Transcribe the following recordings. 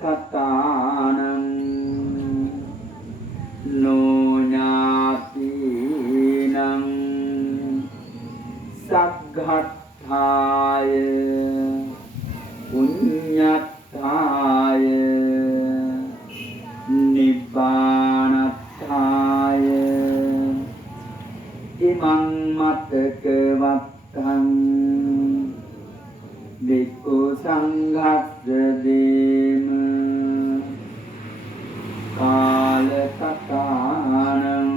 කතානං නොඥාතිනං සග්ගත්තාය පුඤ්ඤත්තාය නිබ්බානත්තාය ඉමං මතක වත්තං වික්ඛු සංඝස්ස දේම කාල කතානං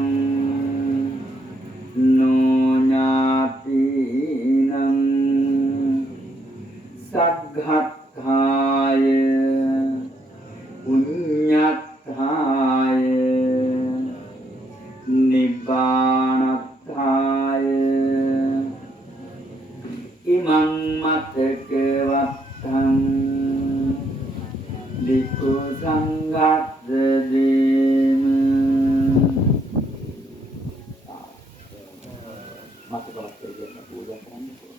නොඥාතිනං සග්ගත්තාය පුඤ්ඤත්තාය නිබ්බානත්තාය ඉමං මතක වත්තං වික්ඛු සංඝස්ස දේම මතක වත්තේ කියන පූජා කරන්නේ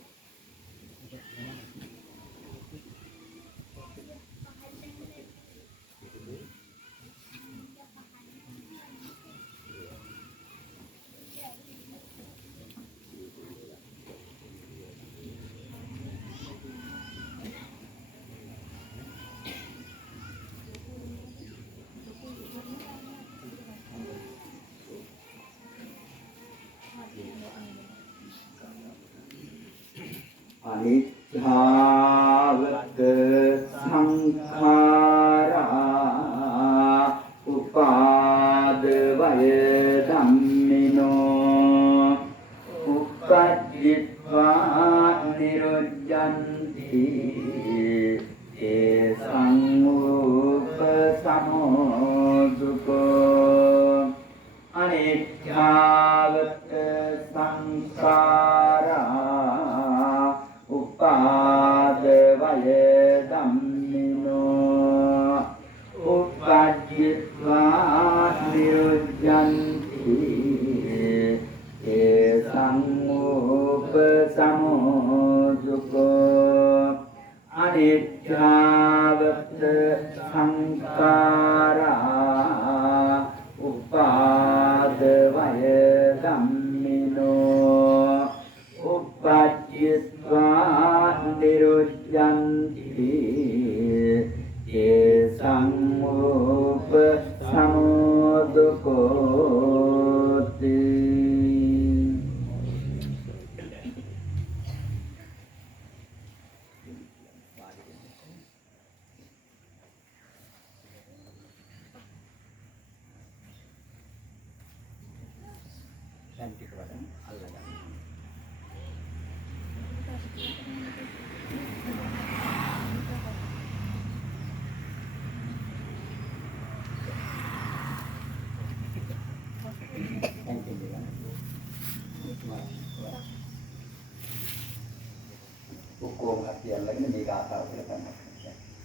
අනිත්‍යාවත සංඛාරා උපාදවය ධම්මිනෝ උපජ්ජිත්වා නිරුද්ධන්ති ඒ සංූප සමෝදුකෝ අනිත්‍යාවත සංඛාරා උපාදවය ධම්මිනෝ උපජ්ජිත්වා නිරුද්ධන්ති ඒ සංූප සමෝදුකෝ අනිත්‍යාවත සංඛාරා උපාදවය ධම්මිනෝ උපජ්ජිත්වා නිරුද්ධන්ති ඒ සංූප සමෝදුකෝති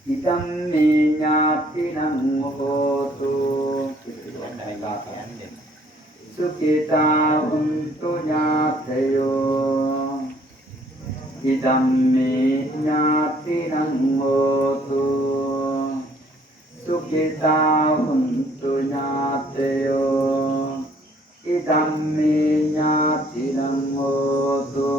ඉදම් මේ ඥාතිනං හෝතු සුඛිතා හුන්තු ඥාතයෝ ඉදම් මේ ඥාතිනං හෝතු සුඛිතා හුන්තු ඥාතයෝ ඉදම් මේ ඥාතිනං හෝතු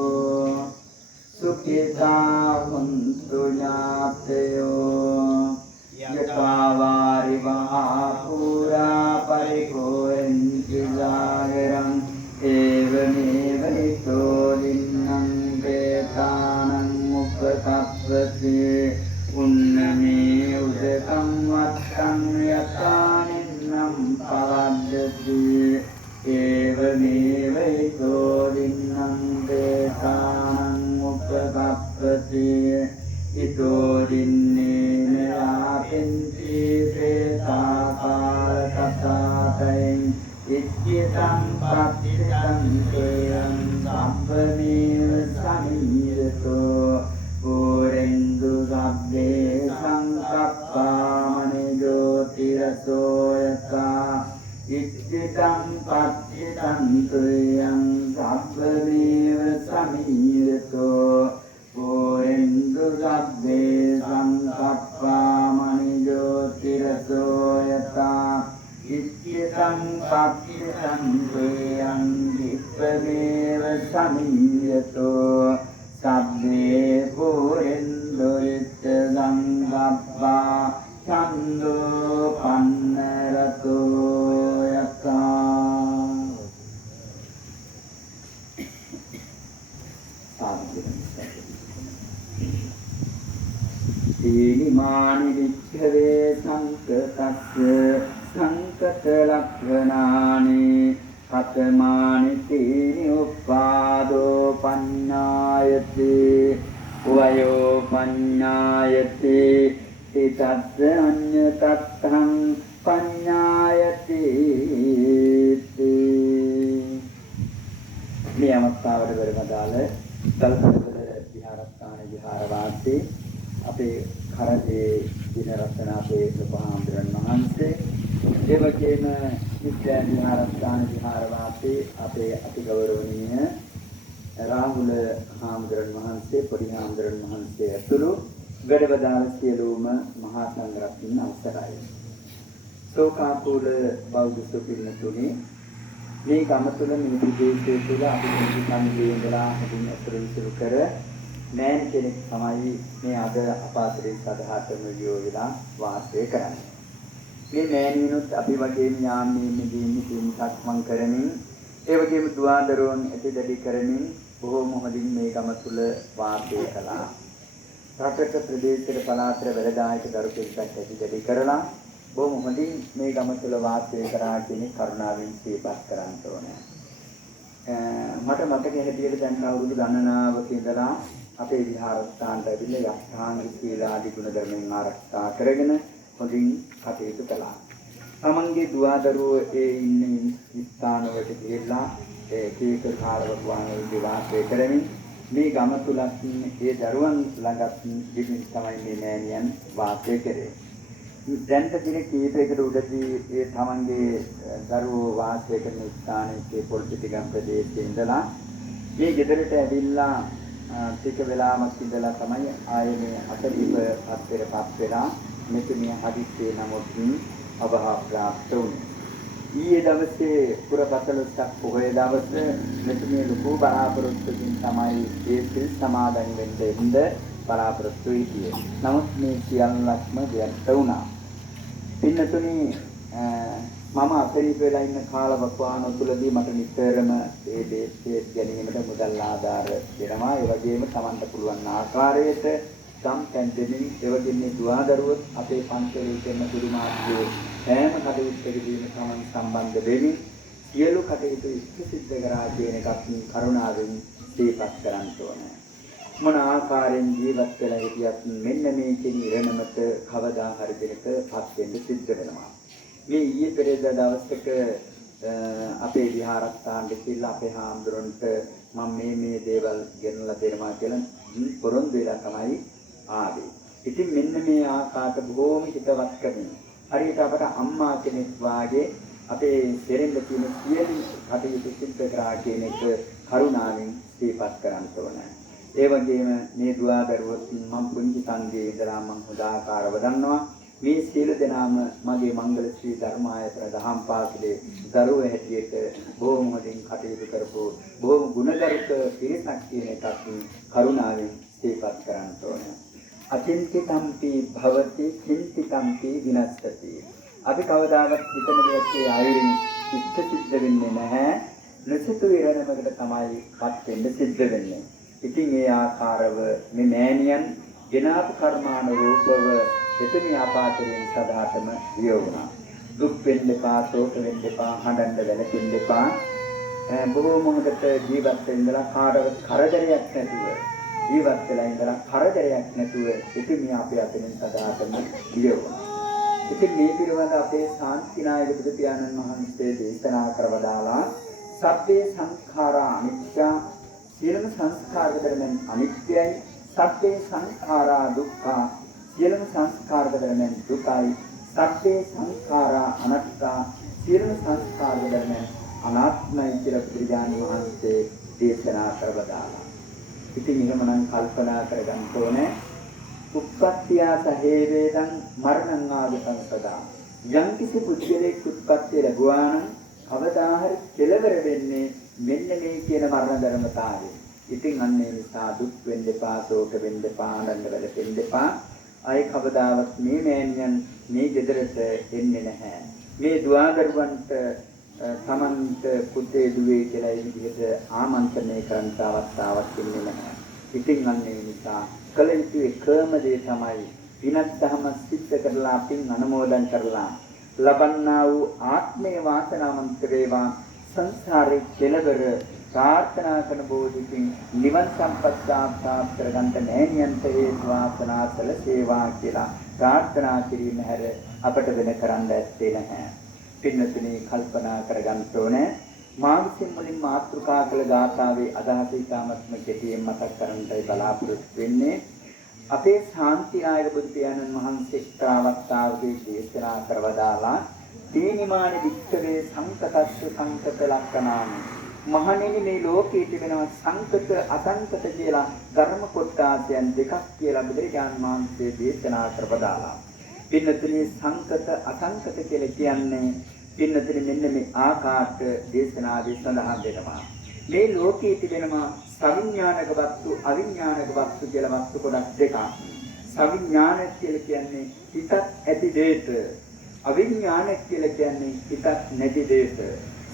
සුඛිතා හුන්තු ඥාතයෝ යථාවාරි මහා පුරා පරිකෝෙන්ති ජාගරං ඒවමේව හිතෝ දින්නම් වේතානං උපතප්පති උන්නමේ උදකං වත්තං යතානින්නම් පවද්දති ඒවමේව හිතෝ දින්නම් වේතානං උපතප්පති ඉතෝ දින්නේන යාපෙන්ති ප්‍රේතා කාල කතාතෙන් ඉච්ඡිතං පත්තිතං තේයං සම්පමේව සමියතෝ පුරෙන්දු සබ්බේ සංකප්පාමනි ජෝතිරසෝ යතා ඉච්ඡිතං පත්තිතං තේයං සම්පමේව සමියතෝ පුරෙන්දු සබ්බේ සංකප්පාමනි ජෝතිරසෝ සබ්බා චන්දෝ පන්නරතෝ යතා තීනිමානි විච්ඡවේ සංකතස්ස සංකත ලක්ඛනානි කතමානි තීනි උපාදෝ පඤ්ඤායති වයෝ පඤ්ඤායති තිතස්ස අඤ්ඤතත්තං පඤ්ඤායති මේ අවස්ථාවට වෙරමදාල තල්කඩවල විහාරස්ථාන විහාරවාසී අපේ කරදේ දින රත්න අපේ ලොකුහාමුදුරන් වහන්සේ ඒ වගේම විද්‍යා විහාරස්ථාන විහාරවාසී අපේ අතිගෞරවනීය රාහුල හාමුදුරන් වහන්සේ පොඩි හාමුදුරන් වහන්සේ ඇතුළු වැඩවදාළ සියලුම මහා සංඝරත්නයන් අවසරයි. සෝකාපුර බෞද්ධ සුපින්නතුනි මේ ගම තුළ මේ විදේශයේ තුළ අපි මේ සම්මිලේ ඉඳලා හදින් අතර විසුරු කර මෑන් කෙනෙක් තමයි මේ අද අපාතරේ සදාහතම වියෝවිලා වාසය කරන්නේ. මේ මෑණියනුත් අපි වගේම යාම්මේ මෙදින්නේ සක්මන් කරමින් ඒ වගේම දුවදරුවන් ඇතිදැඩි කරමින් බොහෝම හොඳින් මේ ගම තුළ වාසය කළා. රටක ප්‍රදේශයක පළාතට වැඩදායක දරු පිරිසක් ඇතිදැඩි කරලා බොහොම හොඳින් මේ ගම තුළ වාසය කරා කියන කරුණාවෙන් සිහිපත් කරන්න ඕනේ. මට මතක හැටියට දැන් අවුරුදු ගණනාවක ඉඳලා අපේ විහාරස්ථානට ඇවිල්ලා යක්ඛාංග සීලාදී ගුණ ධර්මයන් ආරක්ෂා කරගෙන හොඳින් කටයුතු කළා. තමන්ගේ දුවදරුවෝ ඒ ඉන්න ස්ථානවලට ගිහිල්ලා ඒක කාලවකවානුවේදී වාසය කරමින් මේ ගම තුලත් ඒ දරුවන් ළඟත් ඉතින් තමයි මේ මෑණියන් වාසය කරේ. දැන්ට දින කීපයකට උඩදී ඒ තමන්ගේ දරුවෝ වාසය කරන ස්ථානයේ පොල්පිටිගම් ප්‍රදේශයේ ඉඳලා මේ ගෙදරට ඇවිල්ලා ටික වෙලාවක් ඉඳලා තමයි ආයේ මේ අතදීප පත්තරපත් වෙලා මෙතුමිය හදිස්සියේ නමුත් අභාව ප්‍රාප්ත වුණේ. ඊයේ දවසේ පුරපතලොස්සක් පොහොය දවසේ මෙතුමිය ලොකු බලාපොරොත්තුකින් තමයි ඒ සිල් සමාදන් වෙන්න බලාපොරොත්තු වෙන්නේ. නමුත් මේ සියල්ලක්ම දෙයක් වුණා. පින්නතුනි මම අතරීප වෙලා ඉන්න කාලවකවාන තුළදී මට නිතරම මේ දේශයේ ගැනීමට මුදල් ආධාර දෙනවා. ඒ වගේම Tamanට පුළුවන් ආකාරයට සම් කැන්ටෙනින් ඒ වගේම මේ දුවදරුවෝ අපේ පන්සලේ කරන පුදුමාත්මක හැම කටයුත්තකදීම Taman සම්බන්ධ වෙමින් සියලු කටයුතු සිද්ධ කරා කියන එකත් කරුණාවෙන් සිහිපත් කරන්න ඕනේ. මොන ආකාරයෙන් ජීවත් වෙලා හිටියත් මෙන්න මේ කියන ඉරණමත කවදා හරි දෙයකපත් වෙන්න සිද්ධ වෙනවා. මේ ඊයේ පෙරේදා දවසක අපේ විහාරස්ථානයේ කියලා අපේ හාමුදුරන්ට මම මේ දේවල් ගෙනලා දෙනවා කියලා පොරොන්දු වෙලා තමයි ආවේ. ඉතින් මෙන්න මේ ආකාරයට බොහෝම හිතවත් කරමින් හරියට අපට අම්මා කෙනෙක් වාගේ අපේ දෙරෙන්න තියෙන සියලු කටයුතු සිද්ධ කරා කියන එක කරුණාවෙන් සිහිපත් කරන්න ඕනේ. ඒ වගේම මේ දුවදරුවෝ මම පුංචි සංගේ ඉඳලා මම හොදාකාරව දන්නවා. මේ සියලු දෙනාම මගේ මංගල ශ්‍රී ධර්මායතන දහම් පාසලේ දරුවෝ හැටියට බොහොම හොඳින් කටයුතු කරපු බොහොම ගුණගරුක පිරිසක් කියන එකත් කරුණාවෙන් සිහිපත් කරන්න ඕනේ. අචින්තිකම්පි භවති චින්තිකම්පි විනස්සති. අපි කවදාවත් හිතන දෙයක්ේ ආයුරින් සිද්ධ වෙන්නේ නැහැ. නිසිත විරණමකට තමයි පත් වෙන්න සිද්ධ වෙන්නේ. ඉතින් ඒ ආකාරව මේ මෑණියන් ගෙනාපු කර්මානුරූපව එතුමිය ආපාතයෙන් සදාටම වියෝගුණා. දුක් වෙන්න එපා, ශෝක වෙන්න එපා, හඬන්න වැළපෙන්න එපා. බොහෝ මොහොතකට ජීවත් වෙන්නලා කාටවත් කරදරයක් නැතුව ජීවත් වෙලා ඉඳලා කරදරයක් නැතුව එතුමිය අපේ අතරින් සදාටම වියෝගුණා. ඉතින් මේ පිළිබඳ අපේ ශාන්තිනායක බුදු පියාණන් වහන්සේ දේශනා කරවදාලා සබ්බේ සංඛාරා අනිත්‍ය, සියලුම සංස්කාර ධර්මයන් අනිත්‍යයි. සබ්බේ සංඛාරා දුක්ඛා, සියලුම සංස්කාර ධර්මයන් දුකයි. සබ්බේ සංඛාරා අනාත්තා, සියලුම සංස්කාර ධර්මයන් අනාත්මයි කියලා බුදුරජාණන් වහන්සේ දේශනා කරවදාලා. ඉතින් එහෙමනම් කල්පනා කරගන්න ඕනේ උප්පත්තිය සහේවේදං මරණං ආගතං සදා. යම් කිසි පුද්ගලෙක් උත්පත්ති ලැබුවා නම් කවදා හරි කෙලවර වෙන්නේ මෙන්න මේ කියන මරණ ධර්මතාවය. ඉතින් අන්න ඒ නිසා දුක් වෙන්න එපා, ශෝක වෙන්න එපා, ආනන්ද වෙලෙන්න එපා. අය කවදාවත් මේ මෑණියන් මේ ගෙදරට එන්නේ නැහැ. මේ දුවදරුවන්ට තමන්ට පුතේ දුවේ කියලා ඒ විදිහට ආමන්ත්‍රණය කරන්න අවස්ථාවක් දෙන්නේ නැහැ. ඉතින් අන්න ඒ නිසා කල යුතු එකම දේ තමයි විනත් ධම සිද්ධ කරලා පින් අනුමෝදන් කරලා ලබන්නා වූ ආත්මේ වාසනාවන්ත වේවා සංසාරේ කෙලවර ප්‍රාර්ථනා කරන බෝධිකින් නිවන් සම්පත් සාක්ෂාත් කරගන්න නෑනියන්ට හේතු වාසනා සැලසේවා කියලා ප්‍රාර්ථනා කිරීම හැර අපට වෙන කරන්න ඇත්තේ නැහැ. පින්නතුනි කල්පනා කරගන්න ඕනේ මානසික මුලින් මාතෘකා කළ ගාථාවේ අදහස ඉතාමත්ම කෙටියෙන් මතක් කරන්නයි බලාපොරොත්තු වෙන්නේ. අපේ ශාන්තිනායක බුදු පියාණන් වහන්සේ ශ්‍රාවක්තාවගේ දේශනා කරවදාලා තීනිමානි වික්ඛවේ සංකතස්ස සංකත ලක්ෂණානි මහණෙනි මේ ලෝකයේ තිබෙනවා සංකත අසංකත කියලා ධර්ම කොටාසයන් දෙකක් කියලා බුදුරජාණන් වහන්සේ දේශනා කරවදාලා. පින්නතුනි සංකත අසංකත කියලා කියන්නේ පින්නතුනි මෙන්න මේ ආකාරයට දේශනාවේ සඳහන් වෙනවා. මේ ලෝකයේ තිබෙනවා සවිඥානික වස්තු අවිඥානික වස්තු කියලා වස්තු කොටස් දෙකක්. සවිඥානික කියලා කියන්නේ හිතක් ඇති දෙයට. අවිඥානික කියලා කියන්නේ හිතක් නැති දෙයට.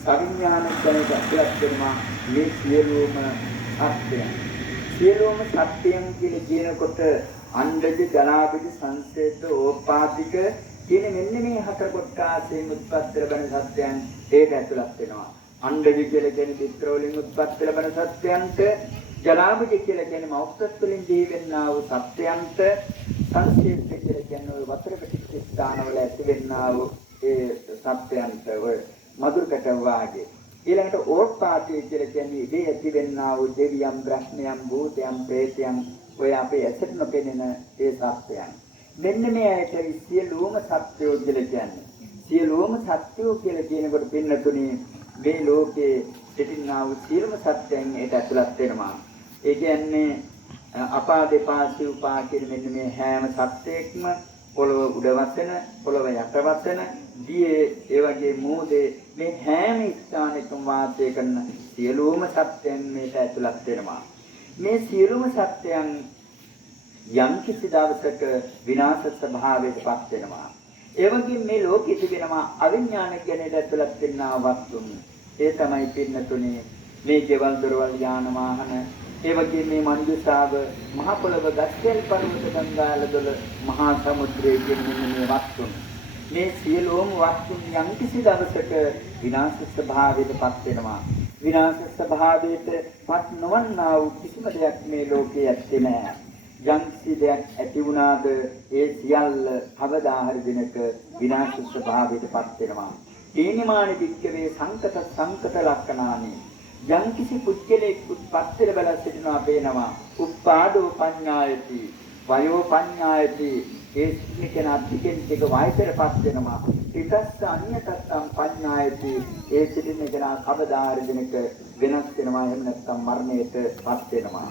සවිඥානික දැනට අපලක් වෙනවා මේ සියලුම සත්‍යයන්. සියලුම සත්‍යයන් කියලා කියනකොට අණ්ඩජ ජලාභජ සංසේත ඕපාතික කියන මෙන්න මේ හතර කොටාසෙන් උත්පත්ති ලැබෙන සත්‍යයන් ඒක ඇතුළත් වෙනවා. අණ්ඩජ කියලා කියන්නේ පිටර වලින් උත්පත්ති ලැබෙන සත්‍යයන්ට, ජලාභජ කියලා කියන්නේ මෞක්ෂත් වලින් ජීවෙන්නා වූ සත්‍යයන්ට, සංසේත කියලා කියන්නේ වතුර පිටිච්ච ස්ථානවල ඇතිවෙන්නා වූ ඒ සත්‍යයන්ට ඔය මధుරකට වාගේ. ඊළඟට ඕපාතික කියලා කියන්නේ ඉදී ඇතිවෙන්නා වූ දෙවියන්, බ්‍රහ්මයන්, භූතයන්, ප්‍රේතයන් ඔය අපේ ඇසට නොපෙනෙන ඒ සත්‍යයන්. මෙන්න මේ ඇයි සියලුම සත්‍යෝ කියලා කියන්නේ. සියලුම සත්‍යෝ කියලා කියනකොට පින්නතුණි මේ ලෝකේ සිටිනා වූ සියලුම සත්‍යයන් ඒකට ඇතුළත් වෙනවා. ඒ කියන්නේ අපා දෙපා සිව්පා කියන මෙන්න මේ හැම සත්‍යයක්ම පොළොව උඩ වසන, පොළොව යට වසන, දියේ ඒ වගේ මූදේ මේ හැම ස්ථානයකම වාසය කරන සියලුම සත්‍යයන් මේකට ඇතුළත් වෙනවා. මේ සියලුම සත්‍යයන් යම් කිසි දවසක විනාශ ස්වභාවයට පත් වෙනවා. ඒ වගේම මේ ලෝකෙ තිබෙනවා අවිඥානික ගැනීමට ඇතුළත් වෙනා වස්තුන්. ඒ තමයි පින්නතුනේ මේ ජීවල් දරවල් යාන වාහන, ඒ වගේම මේ මන්දුසාව, මහ පොළව, ගස්කල් පර්වත, ගංගාලදොල, මහා සමුද්‍රයේ කියන මේ වස්තුන්. මේ සියලුම වස්තුන් යම් කිසි දවසක විනාශ ස්වභාවයට පත් වෙනවා. විනාශ ස්වභාවයට පත් නොවන්නා වූ කිසිම දෙයක් මේ ලෝකයේ ඇත්තේ නැහැ. යම් කිසි දෙයක් ඇති වුණාද ඒ සියල්ල කවදා හරි දිනක විනාශ ස්වභාවයට පත් වෙනවා. තීනිමානි වික්කවේ සංකත ලක්ෂණානි යම් කිසි පුච්චලෙක් උත්පත්තිල බල සිටිනවා පේනවා. උප්පාදෝ පඤ්ඤායති වයෝ පඤ්ඤායති ඒ සිටින අධිකෙන් ටික වයසටපත් වෙනවා. ඊටස්ස අන්‍යතත්තම් පඤ්ඤායති ඒ සිටින කෙනා කවදා හරි දිනක වෙනස් වෙනවා. එහෙම නැත්නම් මරණයටපත් වෙනවා.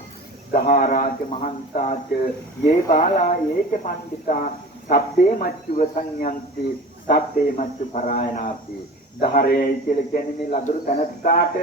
දහාරාජ මහන්තාච යේ බාලා යේච පණ්ඩිතා සබ්බේ මච්චුව සංයන්ති සබ්බේ මච්චු පරායනාති. දහරේ කියලා කියන්නේ මේ ලදරු තනත්තාට,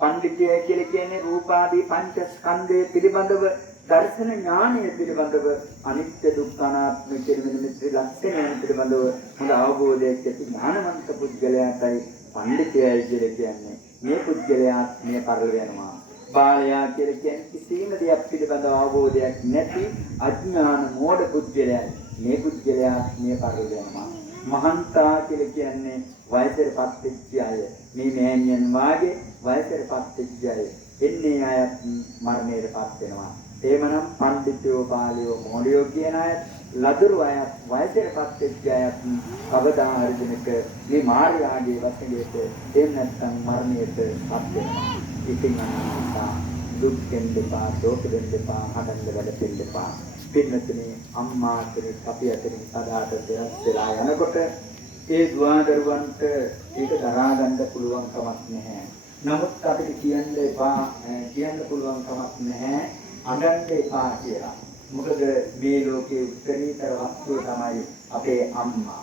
පණ්ඩිතය කියලා කියන්නේ රූපාදී පංචස්කන්ධය පිළිබඳව දර්ශන ඥානය පිළිබඳව අනිත්‍ය දුක්ඛ අනාත්ම කියන මේ ත්‍රිලක්ෂණයන් පිළිබඳව හොඳ අවබෝධයක් ඇති ඥානවන්ත පුද්ගලයාටයි පණ්ඩිතයයි කියලා කියන්නේ. මේ පුද්ගලයා මේ පරිල වෙනවා. බාලයා කියලා කියන්නේ කිසිම දෙයක් පිළිබඳව අවබෝධයක් නැති අඥාන මෝඩ පුද්ගලයා. මේ පුද්ගලයා මේ පරිල වෙනවා. මහන්තා කියලා කියන්නේ වයසටපත් වෙච්ච අය. මේ මෑණියන් වාගේ වයසටපත් වෙච්ච අය. එන්නේ අය මරණයටපත් වෙනවා. එහෙමනම් පඬිතුයෝ බාලයෝ මොඩියෝ කියන අය ලදරු අය වයසටපත් වෙච්ච අය කවදා හරි දිනක මේ මාර්යාගේ වශයෙන් එහෙම නැත්නම් මරණයටපත් වෙනවා. ඉතින් අනිසා දුක් දෙන්නවා, දෝෂ දෙන්නවා, හදන්න වැඩ දෙන්නවා. පින්නතුනි අම්මා කෙනෙක් අපි අතරින් සදාට දෙයක් වෙලා යනකොට ඒ දුවදරුවන්ට ඒක දරා ගන්න පුළුවන් කමක් නැහැ. නමුත් අපිට කියන්න පුළුවන් කමක් නැහැ අඬන්න එපා කියලා. මොකද මේ ලෝකයේ උත්තරීතර වස්තුව තමයි අපේ අම්මා.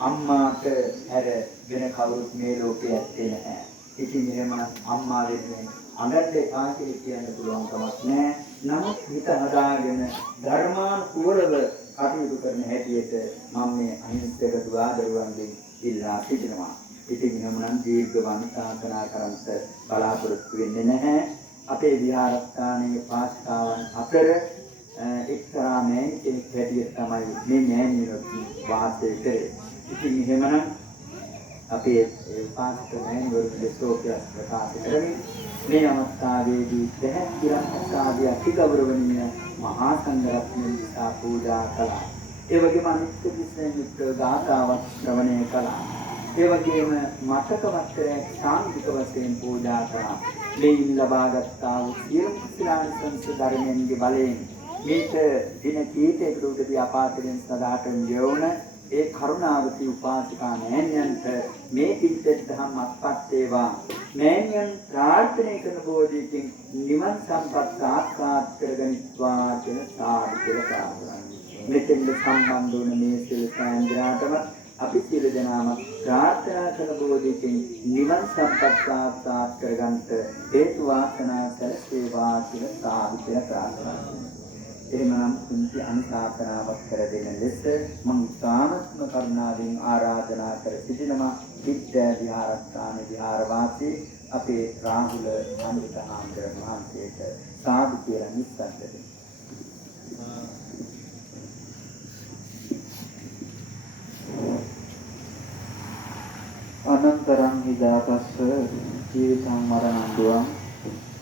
අම්මාට හැර වෙන කවුරුත් මේ ලෝකයේ ඇත්තේ නැහැ. ඉතින් එහෙම අම්මා වෙන්නේ අඬන්න එපා කියලා කියන්න පුළුවන් කමක් නැහැ. නමුත් හිත හදාගෙන ධර්මානුකූලව කටයුතු කරන හැටියට මම මේ අහිංසක දුවා දරුවන්ගෙන් ඉල්ලා සිටිනවා. ඉතින් එහෙමනම් දීර්ඝ වංශාසනා කරන්ට බලාපොරොත්තු වෙන්නේ නැහැ. අපේ විහාරස්ථානයේ පාස්කාවන් අතර එක්තරා මෑණියෙක් හැටියට තමයි මේ මෑණියෝ වාසය කරේ. ඉතින් එහෙමනම් අපේ පාස්ක මෑණිවරු ශෝකය ප්‍රකාශ කරමින් මේ අවස්ථාවේදී දැහැත්තිරක් සාදිය අතිගෞරවනීය මහා සංඝරත්නය නිසා පූජා කළා. ඒ වගේම අනිත්‍ය විශ්වමිත්‍ර ගාථාවත් ශ්‍රවණය කළා. ඒ වගේම මතක වස්ත්‍රයක් සාන්තික වශයෙන් පූජා කළා. මෙයින් ලබාගත් වූ සියලු කුසලානිසංස ධර්මයන්ගේ බලයෙන් මේක දින කීපයකට උදදී අපාතෙන් සදාටම යොවුන ඒ කරුණාවති උපාසිකා මෑණියන්ට මේ පිටත් දහම් අත්පත් වේවා. මෑණියන් ප්‍රාර්ථනා කරන බෝධියකින් නිවන් සම්පත් සාක්ෂාත් කරගනිත්වා කියන සාදු කියලා ප්‍රාර්ථනා. මෙතෙන්ද සම්බන්ධ වන මේ සියලු සාන්ද්‍රාටම අපි සියලු දෙනාම ප්‍රාර්ථනා කරන බෝධියකින් නිවන් සම්පත් සාක්ෂාත් කරගන්නට හේතු වාසනා සැලසේවා කියලා සාදු කියලා ප්‍රාර්ථනා කරනවා. එහෙමනම් කුංචි අනුශාසනාවක් කර දෙන ලෙස මම සාමත්ම කරුණාවෙන් ආරාධනා කර සිටිනවා විද්‍යා විහාරස්ථාන විහාරවාසී අපේ රාහුල අනුතහාම්දර මහන්සියට සාදු කියලා නිස්සද්ද දෙන්න. අනන්තරං හිදාතස්ස ජීවිතං මරණං දුවං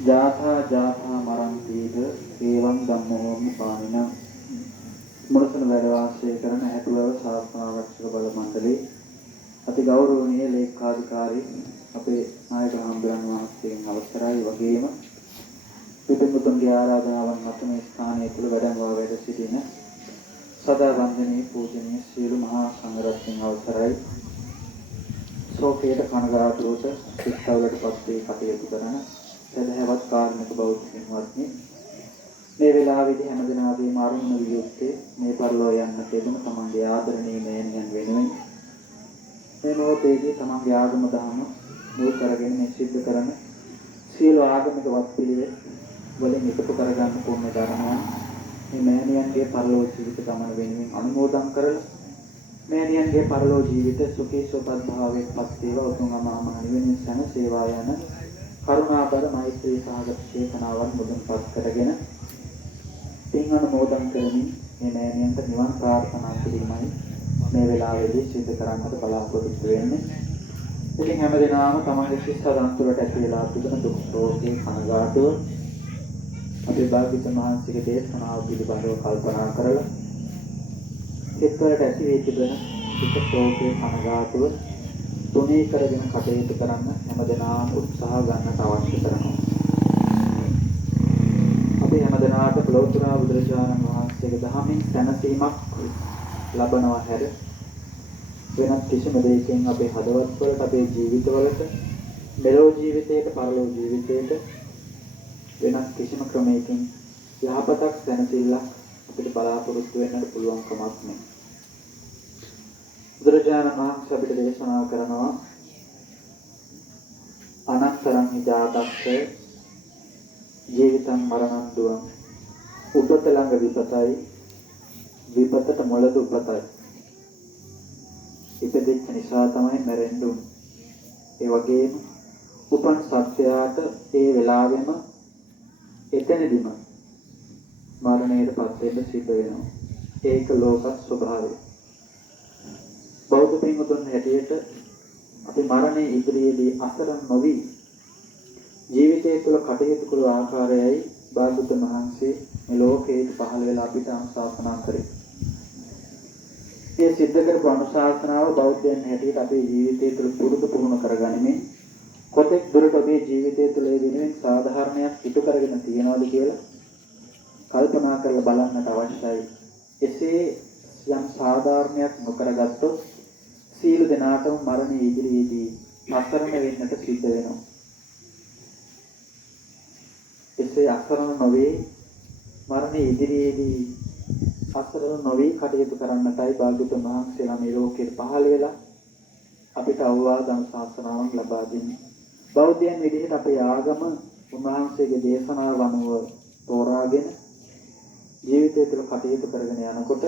ජාථා ජාථා මරන්තිද ඒවං ධම්මෝමි පානිනම් මුලසන වැඩ වාසය කරන හැටුවව ශාස්ත්‍රාරක්ෂක බල මණ්ඩලයේ අති ගෞරවනීය ලේකාධිකාරී අපේ නායක හාමුදුරන් වහන්සේගෙන් අවසරයි වගේම පිටුමුතුන්ගේ ආරාධනාවන් මත මේ ස්ථානයේ තුල වැඩමවා වැඩ සිටින සදා වන්දනීය පූජනීය සියලු මහා සංඝරත්නයන් අවසරයි ශෝකයට කනගාටුවට සිත්වලටපත් වේ කටයුතු කරන සදහවත් කාර්මික බෞද්ධ පින්වත්නි මේ වෙලාවේදී හැම දිනාගේම අරුණ වියුත්තේ මේ පරිලෝ යන්න තිබෙන තමන්ගේ ආදරණීය මෑණියන් වෙනුවෙන් මේ මොහොතේදී තමන්ගේ ආගම දහම මුල් කරගෙන මේ සිද්ධ කරන සියලු ආගමික වත්පිළිවෙල වලින් එකතු කරගන්න පුණ්‍ය ධර්මයන් මේ මෑණියන්ගේ පරිලෝ ජීවිත ගමන වෙනුවෙන් අනුමෝදන් කරලා මෑණියන්ගේ පරිලෝ ජීවිත සුඛී සුවපත් භාවයෙන් පත් වේවා උතුම් අමා මහ නිවනින් සැනසේවා යන කරුණාබර මෛත්‍රී සාගත චේතනාවන් මුදුන්පත් කරගෙන පින් අනුමෝදන් කරමින් මේ මෑණියන්ට නිවන් ප්‍රාර්ථනා කිරීමයි මේ වෙලාවේදී සිදු කරන්නට බලාපොරොත්තු වෙන්නේ. ඉතින් හැම දිනම තමන්ගේ ශිෂ්‍යයන් තුළට ඇති වෙලා තිබෙන දුක් රෝගී කනගාටුව අපේ භාග්‍යවතුන් වහන්සේගේ දේශනාව පිළිබඳව කල්පනා කරලා සිත්වලට ඇති වී තිබෙන දුක් රෝගී කනගාටුව තුනී කරගෙන කටයුතු කරන්න හැමදෙනාම උත්සාහ ගන්නට අවශ්‍ය කරනවා. අපි හැමදෙනාට ලෞතර බුදුරජාණන් වහන්සේගේ දහමින් සැනසීමක් ලබනවා හැර වෙනත් කිසිම දෙයකින් අපේ හදවත්වලට අපේ ජීවිතවලට මෙලෝ ජීවිතයට පරලෝ ජීවිතයට වෙනත් කිසිම ක්‍රමයකින් යහපතක් සැනසෙල්ලක් අපිට බලාපොරොත්තු වෙන්නට පුළුවන් කමක් නැහැ. බුදුරජාණන් වහන්සේ අපිට දේශනා කරනවා අනන්තරං හිජාතස්ස ජීවිතං මරණං දුවං උපත ළඟ විපතයි විපතට මොළද උපතයි ඉපදෙච්ච නිසා තමයි මැරෙන්න උනේ. ඒ වගේම උපන් සත්‍යයට ඒ වෙලාවෙම එතනදිම මරණයටපත් වෙන්න සිද්ධ වෙනවා. ඒක ලෝක ස්වභාවය. බෞද්ධ පින්වතුන් හැටියට අපි මරණයේ ඉදිරියේදී අසරණ නොවි ජීවිතය තුළ කටයුතු කළ ආකාරයයි භාග්‍යවතුන් වහන්සේ මේ ලෝකයේ පහළ වෙලා අපිට අනුශාසනා කරේ. මේ සිද්ධ කරපු අනුශාසනාව බෞද්ධයන් හැටියට අපේ ජීවිතය තුළ පුරුදු පුහුණු කරගනිමින් කොතෙක් දුරට අපේ ජීවිතය තුළ ඒ වෙනුවෙන් සාධාරණයක් ඉටු කරගෙන තියනවාද කියලා කල්පනා කරලා බලන්නට අවශ්‍යයි. එසේ යම් සාධාරණයක් නොකරගත්තොත් සීල දෙනාටම මරණයේ ඉදිරියේදී අසරණ වෙන්නට සිද්ධ වෙනවා. එසේ අසරණ නොවේ මරණයේ ඉදිරියේදී අසරණ නොවේ කටයුතු කරන්නටයි භාග්‍යවතුන් වහන්සේලා මේ ලෝකෙට පහළ වෙලා අපිට අවවාද අනුශාසනාවන් ලබා දෙන්නේ. බෞද්ධයන් විදිහට අපේ ආගම උන්වහන්සේගේ දේශනාව අනුව තෝරාගෙන ජීවිතය තුළ කටයුතු කරගෙන යනකොට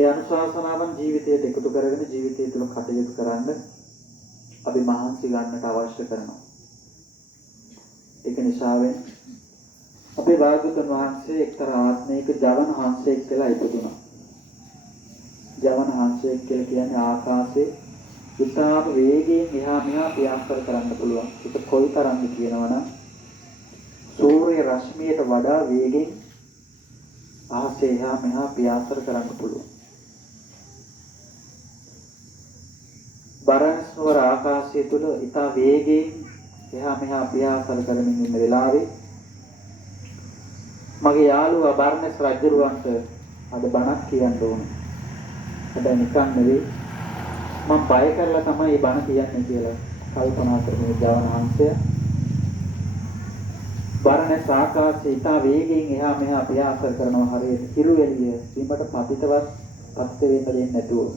ඒ අනුශාසනාවන් ජීවිතයට එකතු කරගෙන ජීවිතය තුළ කටයුතු කරන්න අපි මහන්සි ගන්නට අවශ්‍ය කරනවා. ඒක නිසාවෙන් අපේ භාග්‍යවතුන් වහන්සේ එක්තරා ආත්මයක ජවන හංසයෙක් කියලා ඉපදුණා. ජවන හංසයෙක් කියලා කියන්නේ ආකාශයේ ඉතාම වේගයෙන් එහා මෙහා පියාසර කරන්න පුළුවන්. ඒක කොයිතරම්ද කියනවනම් සූර්ය රශ්මියට වඩා වේගෙන් ආකාශයේ එහා මෙහා පියාසර කරන්න පුළුවන්. බරණස් නුවර ආකාශය තුල ඉතා වේගයෙන් එහා මෙහා පියාසර කරමින් ඉන්න වෙලාවේ මගේ යාළුවා බර්ණස් රජුරවන්ට අද බණක් කියන්න ඕනේ. හැබැයි නිකන් නෙවෙයි මම බය කරලා තමයි මේ බණ කියන්නේ කියලා කල්පනා කරගෙන ජවන හංසය බර්ණස් ආකාශයේ ඉතා වේගයෙන් එහා මෙහා පියාසර කරනවා හරියට හිරු එළිය බිමට පතිතවත් පත් වෙන්න දෙන්නේ නැතුව.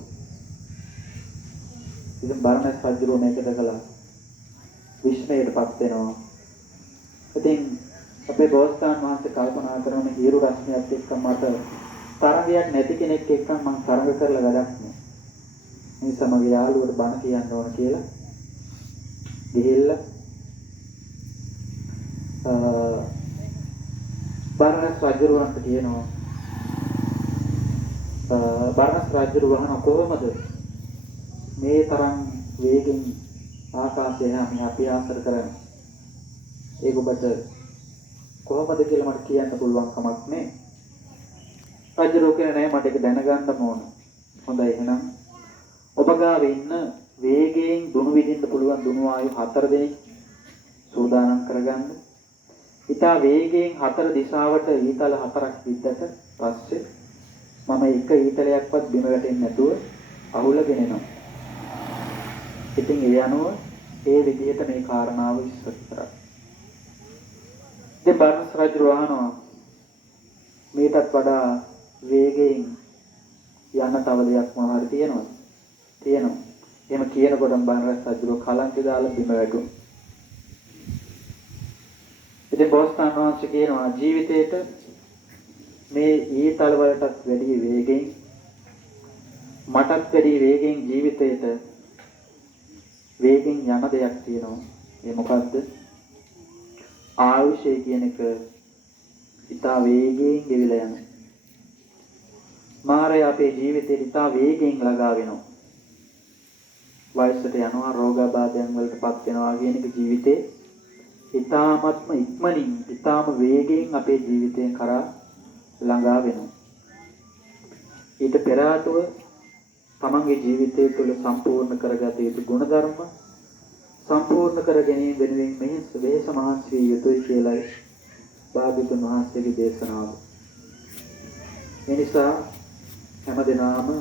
ඉතින් බර්ණස් රජුරෝ මේක දැකලා විශ්මයටපත් වෙනවා. ඉතින් අපේ බෝසතාණන් වහන්සේ කල්පනා කරන හිරු රශ්මියත් එක්ක මට තරගයක් නැති කෙනෙක් එක්ක මම තරග කරලා වැඩක් නෑ. මේ සමග යාළුවට බණ කියන්න ඕන කියලා ගිහිල්ලා බර්ණස් රජුරවන්ට කියනවා බර්ණස් රජුර වහන කොහොමද මේ තරම් වේගෙන් ආකාශය මෙහා පියාසර කරන්නේ? ඒක ඔබට කොහොමද කියලා මට කියන්න පුළුවන් කමක් නෑ. රජුරෝ කියන්නේ නෑ මට ඒක දැනගන්න ඕන. හොඳයි එහෙනම් ඔබ ගාව ඉන්න වේගයෙන් දුනු විදින්න පුළුවන් දුනු ආයු 4 දෙනෙක් සූදානම් කරගන්න. ඊටා වේගයෙන් 4 දිශාවට ඊතල 4ක් විද්දට පස්සේ මම එක ඊතලයක්වත් බිම වැටෙන්නේ නැතුව අහුලගෙන එනවා. ඉතින් ඒ අනුව ඒ විදිහට මේ කාරණාව විස්තර කරා. ඉතින් බර්ණස් රජු වහනවා මේකටත් වඩා වේගයෙන් යන්න තව දෙයක් මොනවාරි තියෙනවද? තියෙනවා. එහෙම කියනකොටම බර්ණස් රජු කලන්තේ දාලා බිම වැටුණා. ඉතින් බෝසතාණන් වහන්සේ කියනවා ජීවිතේට මේ ඊතල වලටත් වැඩි වේගෙන් මටත් වැඩි වේගෙන් ජීවිතේට වේගෙන් යන දෙයක් තියෙනවා. ඒ මොකද්ද? ආයුෂය කියන එක ඉතා වේගයෙන් ගෙවිලා යනවා. මාරය අපේ ජීවිතේ ඉතා වේගයෙන් ළඟා වෙනවා. වයසට යනවා, රෝගාබාධයන් වලටපත් වෙනවා කියන එක ජීවිතේ ඉතාමත්ම ඉක්මනින්, ඉතාම වේගයෙන් අපේ ජීවිතයෙන් කරා ළඟා වෙනවා. ඊට පෙර ආතුව තමන්ගේ ජීවිතය තුළ සම්පූර්ණ කරගත යුතු ගුණධර්ම සම්පූර්ණ කර ගැනීම වෙනුවෙන් වෙහෙස මහන්සි විය යුතුයි කියලායි භාග්‍යවතුන් වහන්සේගේ දේශනාව. ඒ නිසා හැමදෙනාම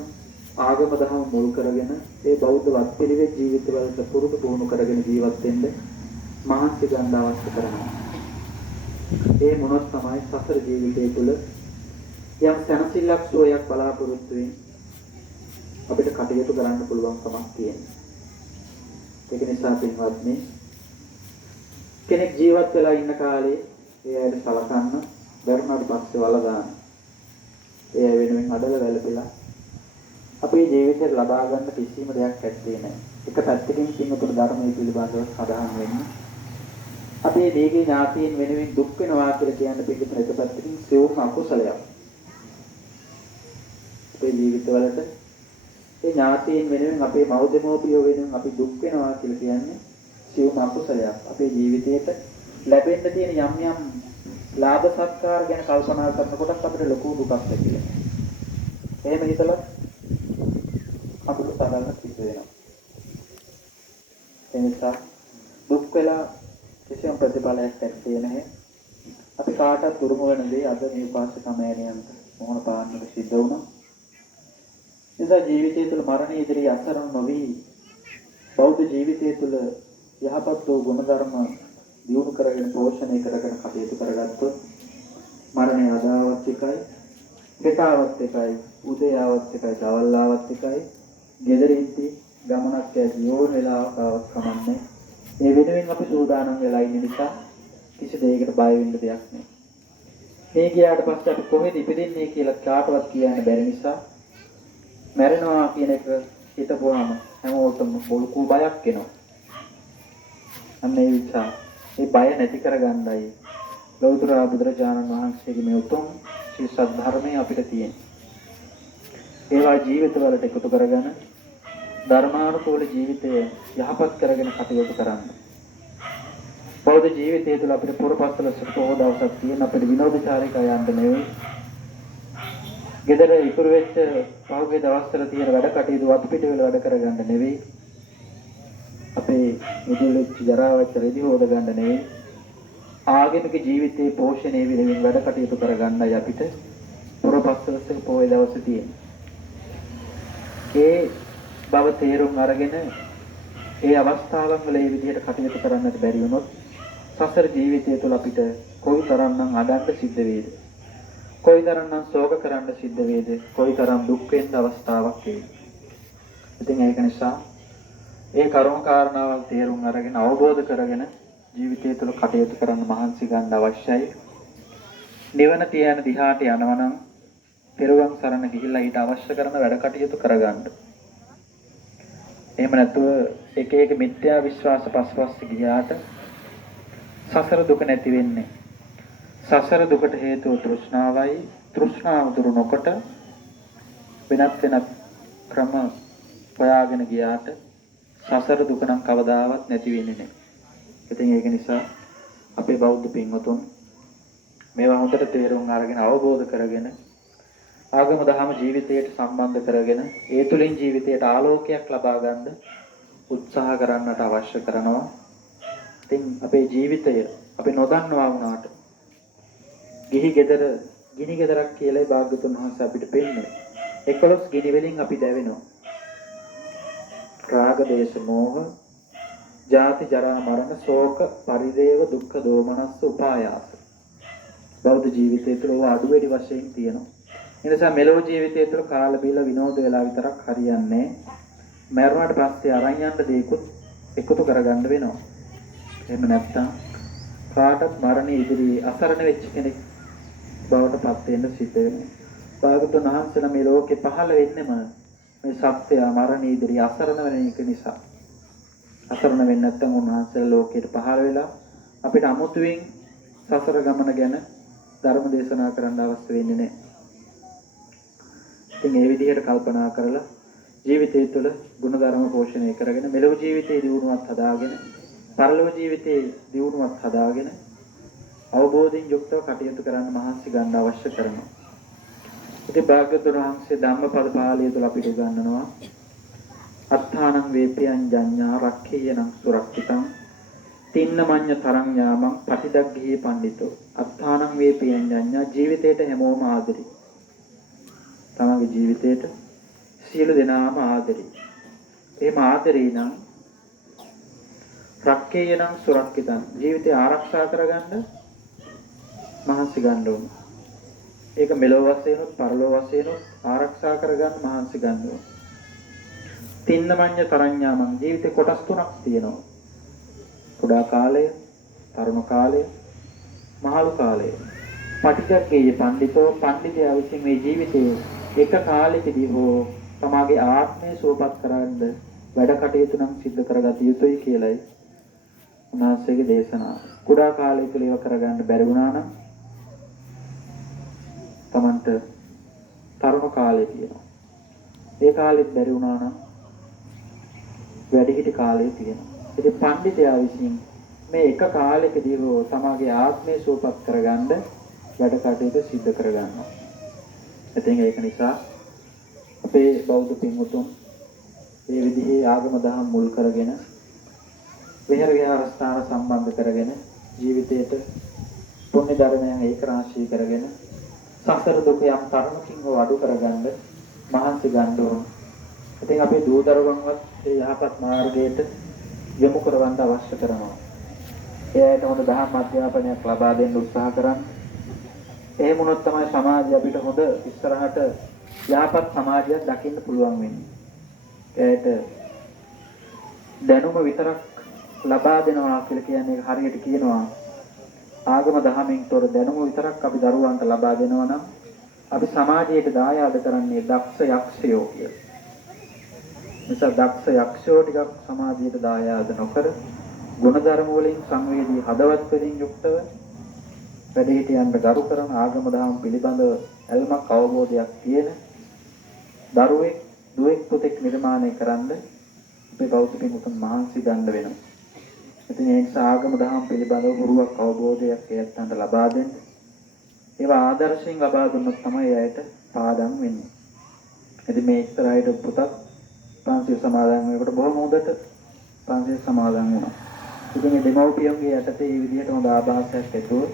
ආගම දහම මුල් කරගෙන ඒ බෞද්ධ වත්පිළිවෙත් ජීවිතවලට පුරුදු පුහුණු කරගෙන ජීවත් වෙන්න මහන්සි ගන්න අවශ්‍ය කරනවා. ඒ මොනොත් තමයි සසර ජීවිතය තුළ යම් සැනසෙල්ලක් සෝයක් බලාපොරොත්තු වෙන අපිට කටයුතු කරන්න පුළුවන් කමක් තියෙනවා. ඒක නිසා පින්වත්නි කෙනෙක් ජීවත් වෙලා ඉන්න කාලේ ඒ අයට සලකන්න ධර්මයට පස්සේ වල දාන්න. ඒ වෙනුවෙන් අඩල වැළපෙලා අපේ ජීවිතේ ලබා ගන්න කිසිම දෙයක් ඇත්තේ නැහැ. එක පැත්තකින් සිංහපුර ධර්මයේ පිළිබඳව සඳහන් වෙන්නේ අපේ දීගේ ඥාතීන් වෙනුවෙන් දුක් වෙනවා කියලා කියන්නේ පිළිතුර එක පැත්තකින් සියුම් අකුසලයක්. අපේ ජීවිතවලට ඒ ඥාතීන් වෙනුවෙන් අපේ මව් දෙමෝපියෝ වෙනුවෙන් අපි දුක් වෙනවා කියලා කියන්නේ සියුම් අකුසලයක්. අපේ ජීවිතේට ලැබෙන්න තියෙන යම් යම් ලාභ සත්කාර ගැන කල්පනා කරනකොට අපිට ලොකු දුකක් ඇති වෙනවා. එහෙම හිතලා අපිට තරන්න සිද්ධ වෙනවා. ඒ නිසා දුක් වෙලා කිසියම් ප්‍රතිඵලයක් ඇත්තේ නැහැ. අපි කාටවත් දුරුම වෙන දේ අද මේ උපාසකමෑණියන්ට මොහොන පාන්නට සිද්ධ වුණා. එදා ජීවිතය තුළ මරණය ඉදිරියේ අසරණ නොවි බෞද්ධ ජීවිතය තුළ යහපත් වූ ගුණධර්ම දියුණු කරගෙන පෝෂණය කරගෙන කටයුතු කරගත්තොත් මරණය අදාවත් එකයි, හෙටාවත් එකයි, උදයාවත් එකයි, දවල්ලාවත් එකයි, ගෙදරින්දී ගමනක් යෝන වෙලාවක කමන්නේ. ඒ වෙනුවෙන් අපි සූදානම් වෙලා ඉන්න නිසා කිසි දෙයකට බය වෙන්න දෙයක් නැහැ. මේ ගියාට පස්සේ අපි කොහෙද ඉපදෙන්නේ කියලා කාටවත් කියන්න බැරි නිසා මැරෙනවා කියන එක හිතපුවාම හැමෝටම බොළු බයක් එනවා. අන්න ඒ නිසා මේ බය නැති කරගන්නයි ලෞතර බුදුරජාණන් වහන්සේගේ මේ උතුම් ශ්‍රී සද්ධර්මයේ අපිට තියෙන්නේ. ඒවා ජීවිතවලට එකතු කරගෙන ධර්මානුකූල ජීවිතය යහපත් කරගෙන කටයුතු කරන්න. බෞද්ධ ජීවිතය තුළ අපිට පුරපස්වල සුඛෝ දවසක් තියෙන අපිට විනෝදචාරිකා යන්න නෙවෙයි. ගෙදර ඉතුරු වෙච්ච පහුගිය දවස්වල තියෙන වැඩ කටයුතු වතු පිට වල වැඩ කරගන්න නෙවෙයි. අපේ මුදුලෙච්ච ජරාවච්ච රෙදි හොද ගන්න නෙවෙයි. ආගමික ජීවිතයේ පෝෂණය වෙනුවෙන් වැඩ කටයුතු කරගන්නයි අපිට පුරපස්වල පොයේ දවසේ තියෙන්නේ. ඒ බව තේරුම් අරගෙන ඒ අවස්ථාවන් වල මේ විදිහට කටයුතු කරන්නට බැරි වුණොත් සසර ජීවිතය තුළ අපිට කොයිතරම්නම් අඩන්න සිද්ධ වේද? කොයිතරම්නම් ශෝක කරන්න සිද්ධ වේද? කොයිතරම් දුක් වෙන්න අවස්ථාවක් වේද? ඉතින් ඒක නිසා ඒ කරුණු කාරණාවල් තේරුම් අරගෙන අවබෝධ කරගෙන ජීවිතය තුළ කටයුතු කරන්න මහන්සි ගන්න අවශ්‍යයි. නිවන තියන දිහාට යනවා නම් පෙරවන් සරණ ගිහිල්ලා ඊට අවශ්‍ය කරන වැඩ කටයුතු කරගන්න. එහෙම නැතුව එක එක මිත්‍යා විශ්වාස පස්පස්සේ ගියාට සසර දුක නැති වෙන්නේ. සසර දුකට හේතුව තෘෂ්ණාවයි. තෘෂ්ණාව දුරු නොකොට වෙනත් ක්‍රම හොයාගෙන ගියාට සසර දුක නම් කවදාවත් නැති වෙන්නේ නැහැ. ඉතින් ඒක නිසා අපේ බෞද්ධ පින්වතුන් මේවා හොඳට තේරුම් අරගෙන අවබෝධ කරගෙන ආගම දහම ජීවිතයට සම්බන්ධ කරගෙන ඒ තුලින් ජීවිතයට ආලෝකයක් ලබා ගන්න උත්සාහ කරන්නට අවශ්‍ය කරනවා. ඉතින් අපේ ජීවිතය අපි නොදන්නවා වුණාට ගිහි ගෙදර ගිනි ගෙදරක් කියලා භාග්‍යතුන් වහන්සේ අපිට පෙන්නනවා. 11 ගිනි වලින් අපි දැවෙනවා. රාග දේශ මොහ ජාති ජරා මරණ ශෝක පරිදේව දුක්ඛ දෝමනස්ස උපායාස. බෞද්ධ ජීවිතය තුළ අඩු වැඩි වශයෙන් තියෙනවා. ඒ නිසා මෙලොව ජීවිතය තුළ කාල බීල විනෝද වෙලා විතරක් හරියන්නේ. මරණයට පස්සේ අරන් යන්න දේකුත් එකතු කරගන්න වෙනවා. එහෙම නැත්නම් කාටත් මරණය ඉදිරියේ අසරණ වෙච්ච කෙනෙක් බවට පත් වෙන්න සිද්ධ වෙනවා. භාගතුන් වහන්සේලා මේ ලෝකේ පහළ වෙන්නෙම මේ සත්‍ය මරණය ඉදිරියේ අසරණ වෙන එක නිසා. අසරණ වෙන්නේ නැත්නම් උන්වහන්සේලා ලෝකයට පහළ වෙලා අපිට අමුතුවෙන් සසර ගමන ගැන ධර්ම දේශනා කරන්න අවශ්‍ය වෙන්නේ නැහැ. ඉතින් මේ විදිහට කල්පනා කරලා ජීවිතය තුළ ගුණධර්ම පෝෂණය කරගෙන මෙලොව ජීවිතයේ දියුණුවක් හදාගෙන පරලොව ජීවිතයේ දියුණුවක් හදාගෙන අවබෝධයෙන් යුක්තව කටයුතු කරන්න මහන්සි ගන්න අවශ්‍ය කරනවා. ඉතින් භාග්‍යවතුන් වහන්සේ ධම්මපද පාළිය තුළ අපිට උගන්වනවා අත්තානං වේපියං ජඤ්ඤා රක්ඛේයනං සුරක්ෂිතං තින්නමඤ්ඤ තරං යාමං පටිදග්ගී පඬිතෝ. අත්තානං වේපියං ජඤ්ඤා ජීවිතේට හැමෝම ආදරේ. තමගේ ජීවිතේට සියලු දෙනාම ආදරේ. එහෙම ආදරේ නම් රක්ඛේයනං සුරක්ෂිතං ජීවිතය ආරක්ෂා කරගන්න මහන්සි ගන්න ඕන. ඒක මෙලොව වශයෙන් උත් පරලොව වශයෙන් උත් ආරක්ෂා කරගන්න මහන්සි ගන්න ඕන. තින්නමඤ්ඤ තරඤ්ඤාමං ජීවිතේ කොටස් තුනක් තියෙනවා. කුඩා කාලය, තරුණ කාලය, මහලු කාලය. පටිච්චසමුප්පාදයේ පඬිතෝ පඬිතයා විසින් මේ ජීවිතයේ එක කාලෙකදී හෝ තමාගේ ආත්මය සුවපත් කරගන්න වැඩ කටයුතු නම් සිද්ධ කරගත යුතුයි කියලයි උන්වහන්සේගේ දේශනාව. කුඩා කාලය තුල ඒව කරගන්න බැරි වුණා නම් තමන්ට තරුණ කාලය තියෙනවා. ඒ කාලෙත් බැරි වුණා නම් වැඩිහිටි කාලය තියෙනවා. ඉතින් පඬිතයා විසින් මේ එක කාලයකදී හෝ තමාගේ ආත්මය සුවපත් කරගන්න වැඩ කටයුතු සිද්ධ කරගන්නවා. ඉතින් ඒක නිසා අපේ බෞද්ධ පින්වතුන් මේ විදිහේ ආගම දහම් මුල් කරගෙන විහාර විහාරස්ථාන සම්බන්ධ කරගෙන ජීවිතයට පුණ්‍ය ධර්මයන් ඒකරාශී කරගෙන සසර දුක යම් තරමකින් හෝ අඩු කරගන්න මහන්සි ගන්න ඕන. ඉතින් අපේ දූ දරුවන්වත් මේ යහපත් මාර්ගයට යොමු කරවන්න අවශ්‍ය කරනවා. එයාට හොඳ දහම් අධ්‍යාපනයක් ලබා දෙන්න උත්සාහ කරන්න. එහෙම වුණොත් තමයි සමාජය අපිට හොඳ ඉස්සරහට යහපත් සමාජයක් දකින්න පුළුවන් වෙන්නේ. එයාට දැනුම විතරක් ලබා දෙනවා කියලා කියන්නේ හරියට කියනවා ආගම දහමෙන් තොර දැනුම විතරක් අපි දරුවන්ට ලබා දෙනවා නම් අපි සමාජයට දායාද කරන්නේ දක්ෂ යක්ෂයෝ කියලා. නිසා දක්ෂ යක්ෂයෝ ටිකක් සමාජයට දායාද නොකර ගුණධර්ම වලින් සංවේදී හදවත් වලින් යුක්තව වැඩිහිටියන්ට ගරු කරන ආගම දහම් පිළිබඳව ඇල්මක් අවබෝධයක් තියෙන දරුවෙක් දුවෙක් පුතෙක් නිර්මාණය කරන්න අපේ බෞද්ධ පින්වතුන් මහන්සි ගන්න වෙනවා. ඉතින් ඒ නිසා ආගම දහම් පිළිබඳව ගුරුවක් අවබෝධයක් එයන්ට ලබා දෙන්න. ඒවා ආදර්ශයෙන් ලබා දුන්නොත් තමයි එයට පාඩම් වෙන්නේ. ඉතින් මේ ඉස්සරහට පුතත් පන්සිල් සමාදන් වෙනකොට බොහොම හොඳට පන්සිල් සමාදන් වුණා. ඉතින් මේ දෙමව්පියන්ගේ යටතේ මේ විදිහට හොඳ ආభాසයක් ඇතුව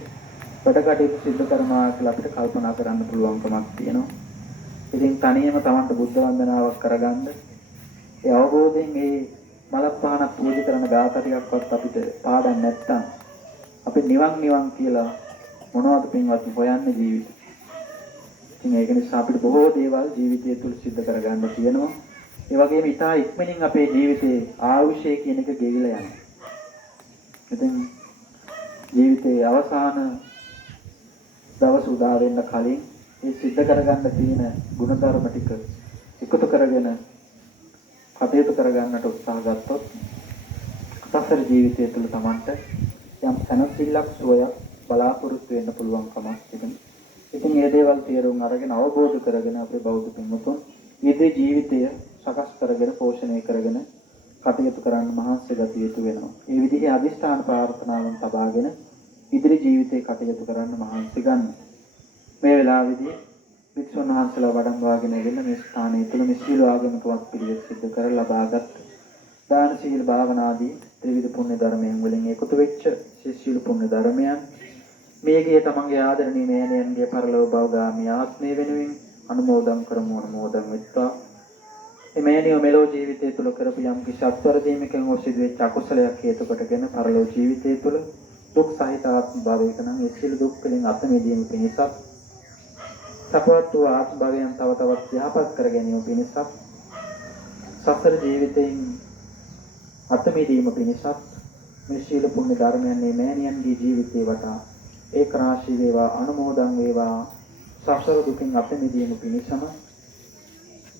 වැඩ කටයුතු සිදු කරනවා කියලා අපිට කල්පනා කරන්න පුළුවන්කමක් තියෙනවා. ඉතින් තනියම Tamanට බුද්ධ වන්දනාවක් කරගන්න ඒ අවබෝධයෙන් මේ මලක් පහනක් පූජා කරන ගාථා ටිකක්වත් අපිට පාඩම් නැත්තම් අපි නිවන් කියලා මොනවද පින්වත් හොයන්නේ ජීවිතේ. ඉතින් ඒක නිසා අපිට බොහෝ දේවල් ජීවිතය තුළ සිද්ධ කරගන්න තියෙනවා. ඒ වගේම ඉතා ඉක්මනින් අපේ ජීවිතේ ආයුෂය කියන එක ගෙවිලා යනවා. ඉතින් ජීවිතේ අවසාන දවස් උදා වෙන්න කලින් මේ සිද්ධ කරගන්න තියෙන ගුණධර්ම ටික එකතු කරගෙන කටයුතු කරගන්නට උත්සාහ ගත්තොත් සසර ජීවිතය තුළ Tamanට යම් සැනසෙල්ලක් සුවයක් බලාපොරොත්තු වෙන්න පුළුවන්කමක් තිබෙනවා. ඉතින් මේ දේවල් තේරුම් අරගෙන අවබෝධ කරගෙන අපේ බෞද්ධ පින්වතුන් ඊදී ජීවිතය සකස් කරගෙන පෝෂණය කරගෙන කටයුතු කරන්න මහන්සි ගතිය යුතු වෙනවා. මේ විදිහේ අදිෂ්ඨාන ප්‍රාර්ථනාවන් තබාගෙන ඉදිරි ජීවිතේ කටයුතු කරන්න මහන්සි ගන්න. මේ වෙලාවේදී වික්ෂුන් වහන්සේලා වඩම්වාගෙන ඉන්න මේ ස්ථානයේ තුල මේ සීල ආගමික වත් පිළිවෙත් සිදු කර ලබාගත් දාන සීල භාවනාදී ත්‍රිවිධ පුණ්‍ය ධර්මයන් වලින් එකතු වෙච්ච සීල පුණ්‍ය ධර්මයන් මේකේ තමන්ගේ ආදරණීය මෑණියන්ගේ පරලෝක භවගාමී ආත්මය වෙනුවෙන් අනුමෝදන් වෙත්වා. මේ මෑණියෝ මෙලෝ ජීවිතය තුල කරපු යම් කිසි අත්වැරදීමකින් හෝ සිදුවෙච්ච අකුසලයක් හේතු කොටගෙන පරලෝක ජීවිතය තුල දුක් සහිත ආත්ම භවයක නම් ඒ සියලු දුක් වලින් අත මිදීම පිණිසත් සපවත් වූ ආත්ම භවයන් තව තවත් යහපත් කර ගැනීම පිණිසත් සසර ජීවිතයෙන් අත මිදීම පිණිසත් මේ සීල පුණ්‍ය ධර්මයන් මේ මෑණියන්ගේ ජීවිතේ වටා ඒක රාශී වේවා අනුමෝදන් වේවා. සසර දුකින් අත මිදීම පිණිසම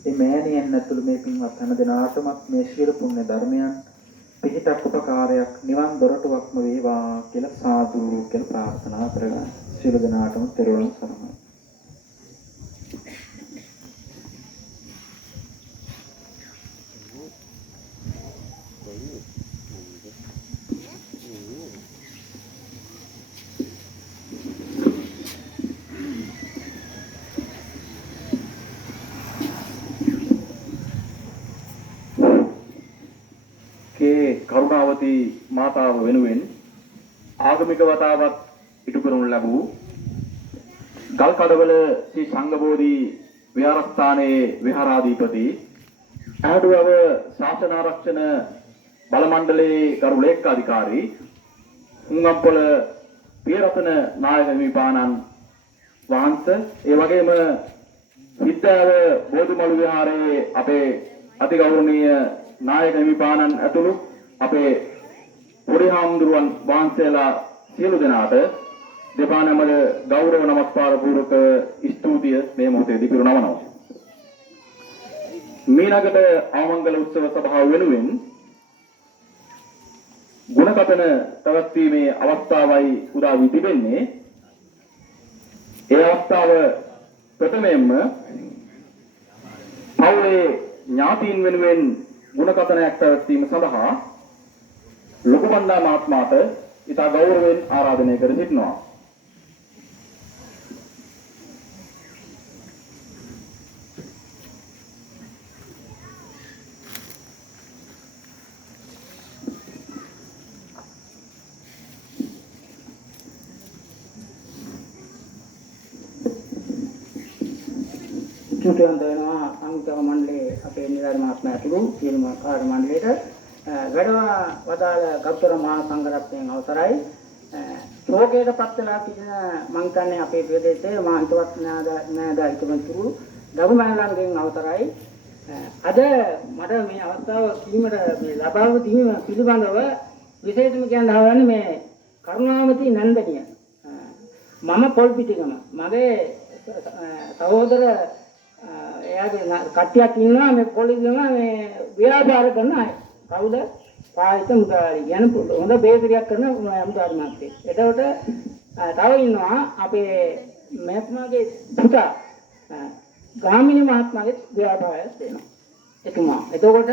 මේ මෑණියන් ඇතුළු මේ පින්වත් හැම දෙනාටම මේ සීල පුණ්‍ය ධර්මයන් පිහිටක් උපකාරයක් නිවන් දොරටුවක්ම වේවා කියලා සාදු කියලා ප්‍රාර්ථනා කරගන්න. සියලු දෙනාටම තෙරුවන් සරණයි. කරුණාවතී මාතාව වෙනුවෙන් ආගමික වතාවක් ඉටු කරනු ලැබූ ගල්කඩවල ශ්‍රී සංඝබෝධි විහාරස්ථානයේ විහාරාධිපති ඇහැඩුවව ශාසන ආරක්ෂණ බල මණ්ඩලයේ ගරු ලේකකාධිකාරී හුංගම්පොළ පියරතන නායක හිමිපාණන් වහන්සේ ඒ වගේම හිතාව බෝධිමළු විහාරයේ අපේ අතිගෞරවනීය නායක හිමිපාණන් ඇතුළු අපේ පොඩි හාමුදුරුවන් වහන්සේලා සියලු දෙනාට දෙපා නමද ගෞරව නමස්කාර පූර්වක ස්තුතිය මේ මොහොතේදී පිරුණවනවා. මීනගට ආමංගල උත්සව සභාව වෙනුවෙන් ගුණකථන පැවැත්වීමේ අවස්ථාවයි උදා වී තිබෙන්නේ. ඒ අවස්ථාව ප්‍රථමයෙන්ම පවුලේ ඥාතීන් වෙනුවෙන් ගුණකථනයක් පැවැත්වීම සඳහා ලොකු බණ්ඩා මහත්මයාට ඉතා ගෞරවයෙන් ආරාධනය කර සිටිනවා. චුතියන් දෙනවා අනුගම මණ්ඩලයේ අපේ නිලධාරි මහත්මයා ඇතුළු සියලුම කාර්ය මණ්ඩලයට වැඩම වදාළ ගෞතම මහා සංඝරත්නයන් අවසරයි. ශෝකයට පත් වෙලා සිටින මං කියන්නේ අපේ ප්‍රදේශයේ මා හිතවත් නෑදා හිතවතුරු දගුමැලන්ගෙන් අවසරයි. අද මට මේ අවස්ථාව කීමට මේ ලබාව දීම පිළිබඳව විශේෂම කියන්න හදන්නේ මේ කරුණාවති නන්දනිය. මම පොල්පිටිගම. මගේ සහෝදර එයාගේ කට්ටියක් ඉන්නවා මේ පොලිසියම මේ ව්‍යාපාර කරන අය. කවුද? පායිත මුදාලි කියන හොඳ බේකරියක් කරන මුදාලි මාත්‍යේ. එතකොට තව ඉන්නවා අපේ මහත්මයාගේ පුතා ගාමිණී මහත්මයාගේ ව්‍යාපාරයක් දෙනවා. එතුමා. එතකොට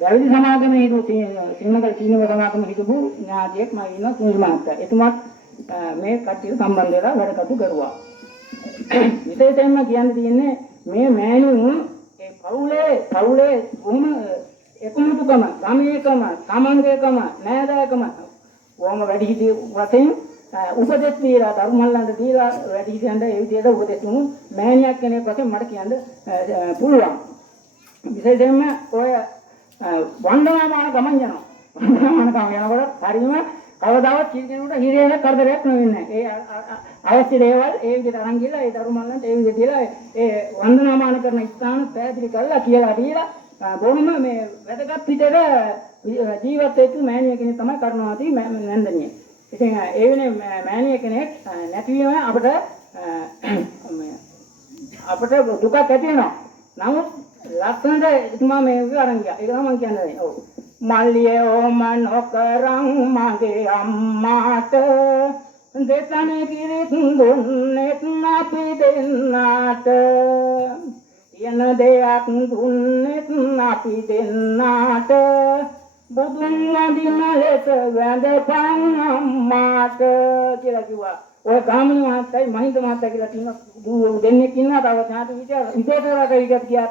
දැවිලි සමාගමේ හිටපු සිංහල සීනව සමාගමේ හිටපු ඥාතියෙක් මම ඉන්නවා කුංජ මහත්තයා. එතුමාත් මේ කට්ටිය සම්බන්ධ වෙලා වැඩ කටයුතු කරුවා. විශේෂයෙන්ම කියන්න තියෙන්නේ මේ මෑණියුන් ඒ පවුලේ කොහොම එකමුතුකම, සමීකම, සමන්වේකම, නෑදෑකම කොහොම වැඩි හිටි වශයෙන් උපදෙස් දීලා ධර්මල්ලන්ට දීලා වැඩි හිටියන්ට ඒ විදිහට උපදෙස් දුන්නු මෑණියක් කෙනෙක් වශයෙන් මට කියන්න පුළුවන්. විශේෂයෙන්ම ඔය වන්දනාමාන ගමන් යනවා. වන්දනාමාන ගමන් යනකොට හරියම කවදාවත් කීකෙනුට හිරේන කරදරයක් නෙවෙන්නේ. ඒ අවශ්‍ය දේවල් ඒ විදිහට අරන් ගිහලා ඒ ධර්මල්ලන්ට ඒ විදිහට දීලා ඒ වන්දනාමාන කරන ස්ථාන පැහැදිලි කරලා කියලා දීලා බොහොම මේ වැදගත් පිටර ජීවත් වෙච්ච මෑණිය කෙනෙක් තමයි කරුණාවති නැන්දනිය. ඉතින් ඒ වෙනේ මෑණිය කෙනෙක් නැතිවීම අපිට දුකක් ඇති වෙනවා. නමුත් ලස්සනට එතුමා මේ අරන් ගියා. ඒක තමයි මම කියන්නේ. ඔව්. මල්ලියේ ඕමනොකරන් මගේ අම්මාට දෙතනේ කිරිත් දුන්නේ අපි දෙන්නාට යන දෙයක් දුන්නේ අපි දෙන්නාට බුදුන් වඳින ලෙස වැඳපන් අම්මාට කියලා කිව්වා. ඔය ගාමිණී මහත්තයයි මහින්ද මහත්තයා කියලා තියෙන දෙන්නෙක් ඉන්නවා. තව ඥාති විදේශවලට විගත් ගියා.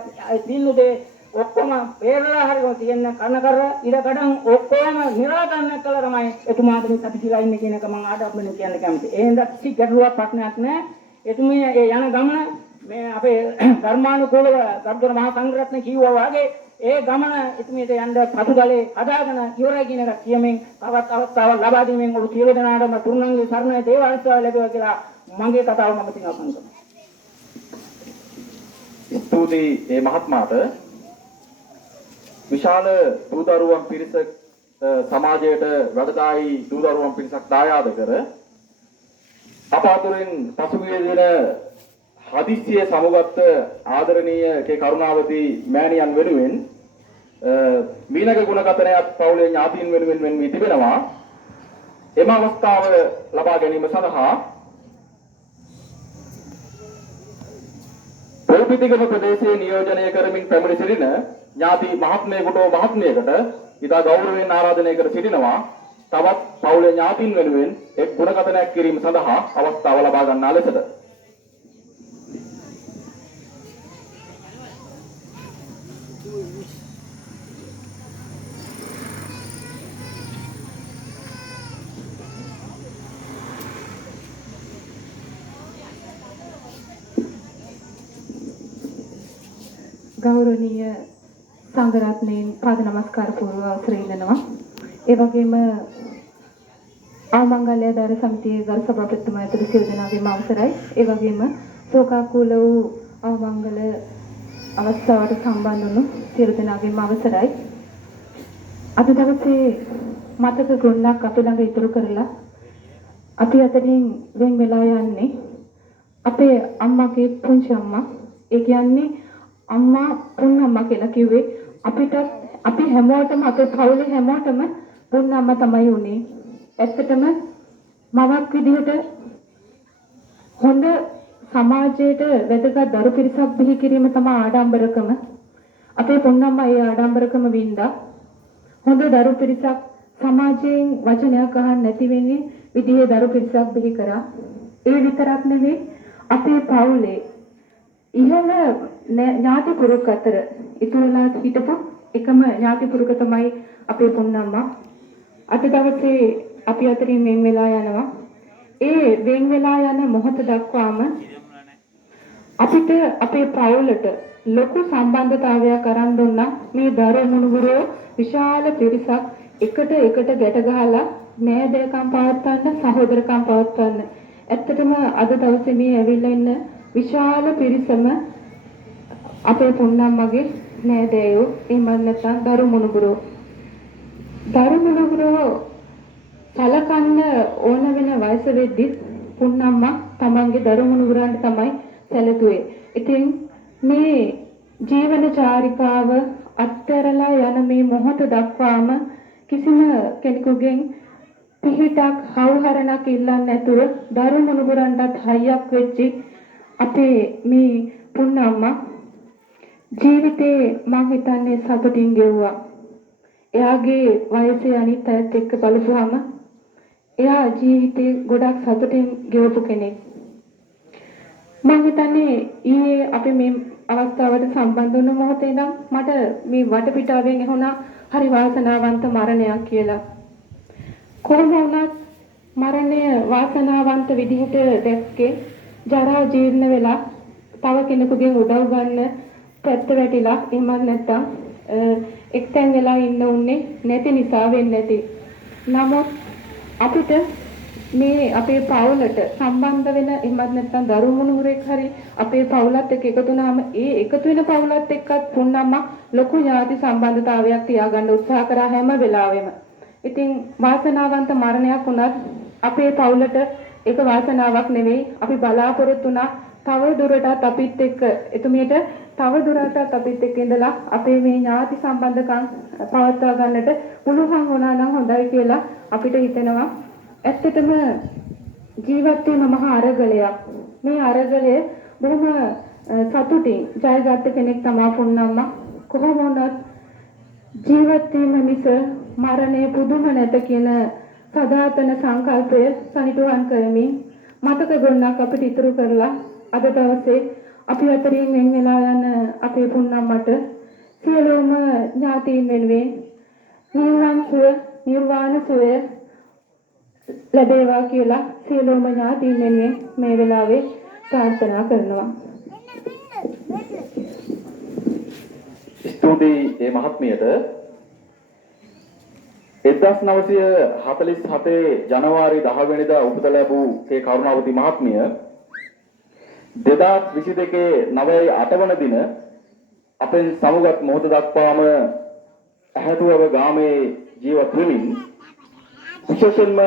තින්නුදේ ඔක්කොම පෙරලා හරියම තියෙන කන කර ඉර කඩන් ඔක්කොම නිරාකරණය කළා තමයි එතුමාට මේ සපිතිලා ඉන්නේ කියන එක මම ආඩම්බරෙන් කියන්න කැමතියි. ඒ හින්දා කිසි ගැටලුවක් ප්‍රශ්නයක් නැහැ. එතුමිය ඒ යන ගමන මේ අපේ ධර්මානුකූලව සම්බුද්ධ මහා සංඝරත්නය කිව්වා වගේ ඒ ගමන එතුමියට යන්න පසුගලේ හදාගෙන ඉවරයි කියන එක කියමින් තවත් අවස්ථාවක් ලබා දීමෙන් ඔබ සියලු දෙනාටම තුරුණන්ගේ සරණයි දේවාලස්තාව ලැබෙවා කියලා මගේ කතාව මම තිනවා කරනවා. ස්තුතියි මේ මහත්මයාට. විශාල දූදරුවන් පිරිස සමාජයට වැඩදායි දූදරුවන් පිරිසක් දායාද කර අප අතුරින් පසුගිය දින හදිස්සියේ සමුගත් ආදරණීය කේ කරුණාවති මෑණියන් වෙනුවෙන් මීනක ගුණකතනයත් පවුලේ ඥාතීන් වෙනුවෙන් වෙන් වී තිබෙනවා. එම අවස්ථාව ලබා ගැනීම සඳහා පොල්පිටිගම ප්‍රදේශයේ නියෝජනය කරමින් පැමිණ සිටින ඥාති මහත්මයෙකුට මහත්මියකට ඉතා ගෞරවයෙන් ආරාධනය කර සිටිනවා. තවත් පවුලේ ඥාතීන් වෙනුවෙන් එක් ගුණකතනයක් කිරීම සඳහා අවස්ථාව ලබා ගන්නා ලෙසට ගෞරවනීය සංඝරත්නයන් පාද නමස්කාර පූර්ව අවසර ඉල්ලනවා. ඒ වගේම ආමංගල්‍ය දාර සමිතියේ ගරු සභාපතිතුමා ඇතුළු සියලු දෙනාගේම අවසරයි. ඒ වගේම ශෝකාකූල වූ ආමංගල අවස්ථාවට සම්බන්ධ වුණු සියලු දෙනාගේම අවසරයි. අද දවසේ මතක ගොන්නක් අපි ළඟ ඉතුරු කරලා අපි අතරින් වෙන් වෙලා යන්නේ අපේ අම්මාගේ පුංචි අම්මා. ඒ කියන්නේ අම්මා පුන්නම්මා කියලා කිව්වේ අපිට අපි හැමෝටම අපේ පවුලේ හැමෝටම පුන්නම්මා තමයි උනේ. ඇත්තටම මවක් විදිහට හොඳ සමාජයට වැදගත් දරු පිරිසක් බිහි කිරීම තමයි ආඩම්බරකම. අපේ පුන්නම්මා ඒ ආඩම්බරකම වින්දා. හොඳ දරු පිරිසක් සමාජයෙන් වචනයක් අහන්න නැති වෙන්නේ විදිහේ දරු පිරිසක් බිහි කරා. ඒ විතරක් නෙවෙයි අපේ පවුලේ ඉහළ ඥාති පුරුක අතර ඉතුරුලා හිටපු එකම ඥාති පුරුක තමයි අපේ පුන්නම්මා. අද දවසේ අපි අතරින් වෙන් වෙලා යනවා. ඒ වෙන් වෙලා යන මොහොත දක්වාම අපිට අපේ පවුලට ලොකු සම්බන්ධතාවයක් අරන් දුන්නා මේ දරු මුණුබුරෝ විශාල පිරිසක් එකට ගැට ගහලා නෑදෑකම් පවත්වන්න සහෝදරකම් පවත්වන්න. ඇත්තටම අද දවසේ මේ ඇවිල්ලා ඉන්න විශාල පිරිසම අපේ පුන්නම්මගේ නෑදෑයෝ එහෙම නැත්නම් දරු මුණුබුරෝ. දරු මුණුබුරෝ සලකන්න ඕන වෙන වයස වෙද්දි පුන්නම්මා තමන්ගේ දරු මුණුබුරන්ට තමයි සැලකුවේ. ඉතින් මේ ජීවන චාරිකාව අත්හැරලා යන මේ මොහොත දක්වාම කිසිම කෙනෙකුගෙන් පිහිටක් හවුහරණක් ඉල්ලන්නේ නැතුව දරු මුණුබුරන්ටත් හයියක් වෙච්චි අපේ මේ පුන්නම්මා ජීවිතේ මං හිතන්නේ සතුටින් ගෙවුවා. එයාගේ වයසේ අනිත් අයත් එක්ක බලපුවාම එයා ජීවිතේ ගොඩක් සතුටින් ගෙවපු කෙනෙක්. මං හිතන්නේ ඊයේ අපි මේ අවස්ථාවට සම්බන්ධ වුණ මොහොතේ ඉඳන් මට මේ වටපිටාවෙන් ඇහුණා හරි වාසනාවන්ත මරණයක් කියලා. කොහොම වුණත් මරණය වාසනාවන්ත විදිහට දැක්කේ ජරා ජීර්ණ වෙලා තව කෙනෙකුගෙන් උදව් ගන්න පැත්ත වැටිලා එහෙමත් නැත්නම් එක්තැන් වෙලා ඉන්න උන්නේ නැති නිසා වෙන්නේ නැති. නමුත් අපිට මේ අපේ පවුලට සම්බන්ධ වෙන එහෙමත් නැත්නම් දරු මුණුබුරෙක් හරි අපේ පවුලත් එක්ක එකතු වුණාම ඒ එකතු වෙන පවුලත් එක්කත් පුන්නම්මා ලොකු ඥාති සම්බන්ධතාවයක් තියාගන්න උත්සාහ කරා හැම වෙලාවෙම. ඉතින් වාසනාවන්ත මරණයක් වුණත් අපේ පවුලට ඒක වාසනාවක් නෙවෙයි. අපි බලාපොරොත්තු වුණා තව දුරටත් අපිත් එක්ක එතුමියට තව දුරටත් අපිත් එක්ක ඉඳලා අපේ මේ ඥාති සම්බන්ධකම් පවත්වා ගන්නට පුළුවන් වුණා නම් හොඳයි කියලා අපිට හිතෙනවා. ඇත්තටම ජීවත් වීම මහා අරගලයක්. මේ අරගලය බොහොම සතුටින් ජයගත්ත කෙනෙක් තමයි පුන්නම්මා. කොහොම වුණත් ජීවත් වීම මිස මරණය පුදුම නැත කියන සදාතන සංකල්පය සනිටුහන් කරමින් මතක ගොන්නක් අපිට ඉතුරු කරලා අද දවසේ අපි අතරින් වෙන් වෙලා යන අපේ පුන්නම්මට සියලුම ඥාතීන් වෙනුවෙන් නිර්වාණ සුවය ලැබේවා කියලා සියලුම ඥාතීන් වෙනුවෙන් මේ වෙලාවේ ප්‍රාර්ථනා කරනවා. ස්තුතියි මේ මහත්මියට. 1947 ජනවාරි 10 වෙනිදා උපත ලැබූ ඒ කරුණාවති මහත්මිය 2022 9 8 වන දින අපෙන් සමුගත් මොහොත දක්වාම ඇහැටුවව ගාමේ ජීවත් වෙමින් විශේෂයෙන්ම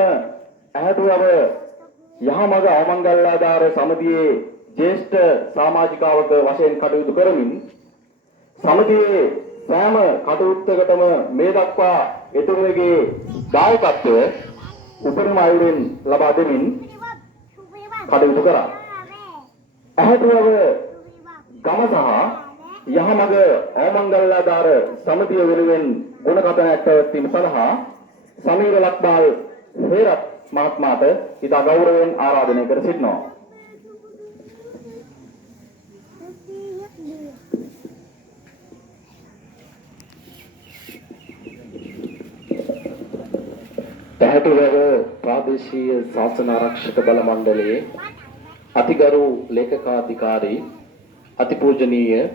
ඇහැටුවව යහමඟ අවමංගල්‍යාධාර සමිතියේ ජ්‍යෙෂ්ඨ සමාජිකාවක වශයෙන් කටයුතු කරමින් සමිතියේ සෑම කටයුත්තකටම මේ දක්වා එතුමියගේ දායකත්වය උපරිම අයුරින් ලබා දෙමින් කටයුතු කරා. ඇහැටුවව ගම සහ යහමඟ අවමංගල්‍යාධාර සමිතිය වෙනුවෙන් ගුණකථනයක් පැවැත්වීම සඳහා සමීර ලක්බාල් හේරත් මහත්මයාට ඉතා ගෞරවයෙන් ආරාධනය කර සිටිනවා. පැහැටුවව ප්‍රාදේශීය ශාසන ආරක්ෂක බල මණ්ඩලයේ අතිගරු ලේකකාධිකාරී අතිපූජනීය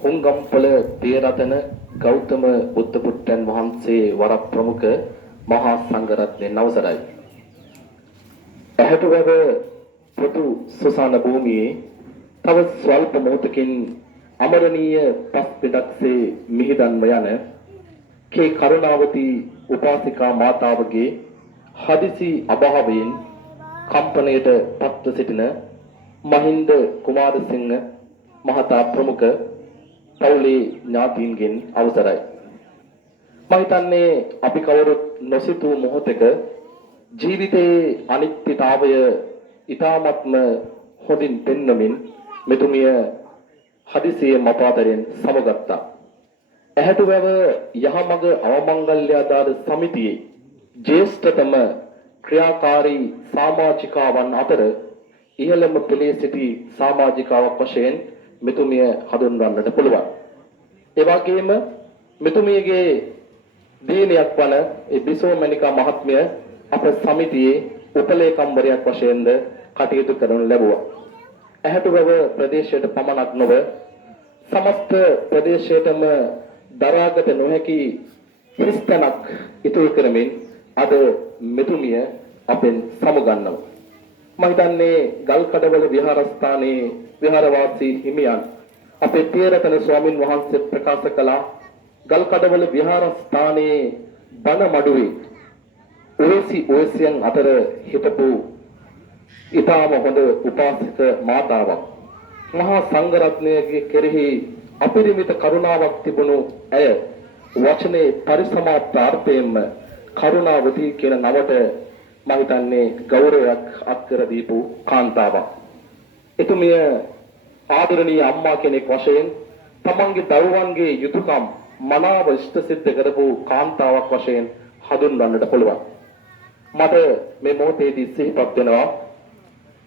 හුංගම්පල තේරතන ගෞතම බුද්ධ පුත්තන් වහන්සේ වර ප්‍රමුඛ මහා සංඝරත්නයන් අවසරයි. පැහැටුවව පොදු සුසාන භූමියේ තව ස්වල්ප මොහොතකින් අමරණීය පස් පිටක්සේ මිහිදන්ව යන කේ කරුණාවති උපාසිකා මාතාවගේ හදිසි අභාවයෙන් කම්පණයට පත්ව සිටින මහින්ද කුමාරසිංහ මහතා ප්‍රමුඛ පවුලේ ඥාතීන්ගෙන් අවසරයි. මම හිතන්නේ අපි කවුරුත් නොසිතූ මොහොතක ජීවිතයේ අනිත්‍යතාවය ඊ타ත්ම හොඳින් පෙන්වමින් මෙතුමිය හදිසියේ මපාතරෙන් සමගත්තා. ඇහැටුවව යහමඟ අවමංගල්‍යාධාර සමිතියේ ජ්‍යෙෂ්ඨතම ක්‍රියාකාරී සමාජිකාවන් අතර ඉහළම පෙළේ සිටි සමාජිකාවක් වශයෙන් මෙතුමිය හඳුන්වන්නට පුළුවන්. ඒ වගේම මෙතුමියගේ දිනයක් වන ඒ බිසෝමනිකා මහත්මිය අප සමිතියේ උපලේකම්වරයක් වශයෙන්ද කටයුතු කරනු ලැබුවා. ඇහැටුවව ප්‍රදේශයට පමණක් නොව සමස්ත ප්‍රදේශයටම දරාගත නොහැකි හිස්තැනක් ඉතුරු කරමින් අද මෙතුමිය අපෙන් සමුගන්නවා. මම හිතන්නේ ගල්කඩවල විහාරස්ථානයේ විහාරවාසී හිමියන් අපේ තේරතන ස්වාමින් වහන්සේ ප්‍රකාශ කළා ගල්කඩවල විහාරස්ථානයේ බණ මඩුවේ ඔයසියන් අතර හිටපු ඊටාම හොඳ උපාසක මාතාවක්. මහා සංඝරත්නයේ කෙරෙහි අපරිමිත කරුණාවක් තිබුණු ඇය වචනේ පරිසමාප්ත අර්ථයෙන්ම කරුණාවති කියන නමට මම හිතන්නේ ගෞරවයක් අත්කර දීපු කාන්තාවක්. එතුමිය ආදරණීය අම්මා කෙනෙක් වශයෙන් තමන්ගේ දරුවන්ගේ යුතුයකම් මනාව ඉෂ්ට සිද්ධ කරපු කාන්තාවක් වශයෙන් හඳුන්වන්නට පුළුවන්. මට මේ මොහොතේදී සිහිපත් වෙනවා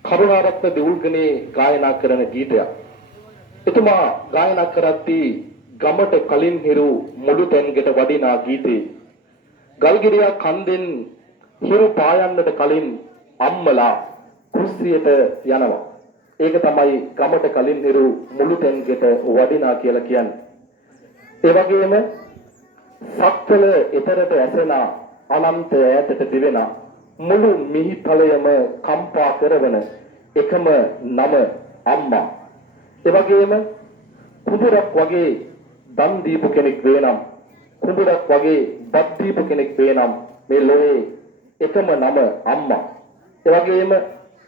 කරුණාරත්න දිවුල්ගනේ ගායනා කරන ගීතයක්. එතුමා ගායනා කරද්දී ගමට කලින් හිරු මුළු තැන්කට වඩිනා ගීතේ ගල්ගිරිය කන්දෙන් හිරු පායන්නට කලින් අම්මලා කුස්සියට යනවා. ඒක තමයි ගමට කලින් හිරු මුළු තැන්කට වඩිනා කියලා කියන්නේ. ඒ වගේම සක්වල ඊතරට ඇසෙන අනන්ත ඈතට දිවෙන මුළු මිහිතලයම කම්පා කරවන එකම නම අම්මා. ඒ වගේම කුඹුරක් වගේ දන් දීපු කෙනෙක් වේනම් කුඹුරක් වගේ බත් දීපු කෙනෙක් වේනම් මේ ලෝකේ එකම නම අම්මා. ඒ වගේම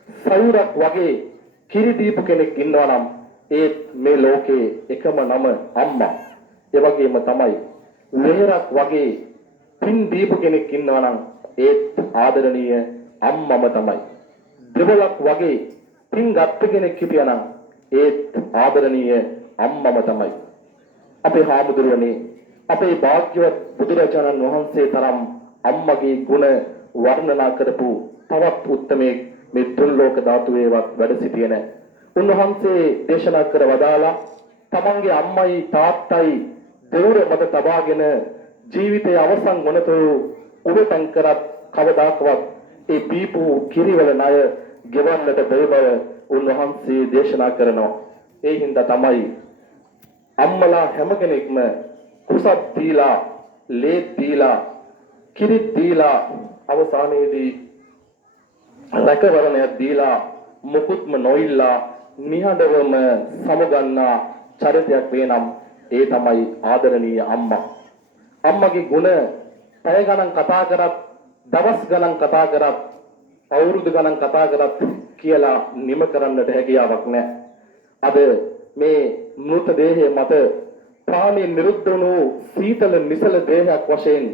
සයුරක් වගේ කිරි දීපු කෙනෙක් ඉන්නවා නම් ඒ මේ ලෝකේ එකම නම අම්මා. ඒ වගේම තමයි මෙහෙරක් වගේ පින් දීපු කෙනෙක් ඉන්නවා නම් ඒත් ආදරණීය අම්මම තමයි. දෙවලක් වගේ පින් ගත්ත කෙනෙක් හිටියා නම් ඒත් ආදරණීය අම්මම තමයි. අපේ හාමුදුරුවනේ අපේ භාග්‍යවත් බුදුරජාණන් වහන්සේ තරම් අම්මගේ ගුණ වර්ණනා කරපු තවත් උත්තමයෙක් මේ තුන් ලෝක ධාතුවේවත් වැඩ සිටියේ නැහැ. උන්වහන්සේ දේශනා කර වදාලා තමන්ගේ අම්මයි තාත්තයි දෙවුර මත තබාගෙන ජීවිතයේ අවසන් වනතුරු උඩටන් කරත් කවදාකවත් ඒ බීපු කිරිවල ණය ගෙවන්නට බැරි බව උන්වහන්සේ දේශනා කරනවා. ඒ හින්දා තමයි අම්මලා හැම කෙනෙක්ම කුසක් දීලා, ලේ දීලා, කිරි දීලා අවසානයේදී රැකවරණයක් දීලා මුකුත්ම නොඉල්ලා නිහඬවම සමගන්නා චරිතයක් වේනම් ඒ තමයි ආදරණීය අම්මා. අම්මගේ ගුණ පැය ගණන් කතා කරත්, දවස් ගණන් කතා කරත්, අවුරුදු ගණන් කතා කරත් කියලා නිම කරන්නට හැකියාවක් නැහැ. අද මේ මෘත දේහය මත ප්‍රාණය නිරුද්ධ වූ සීතල නිසල දේහයක් වශයෙන්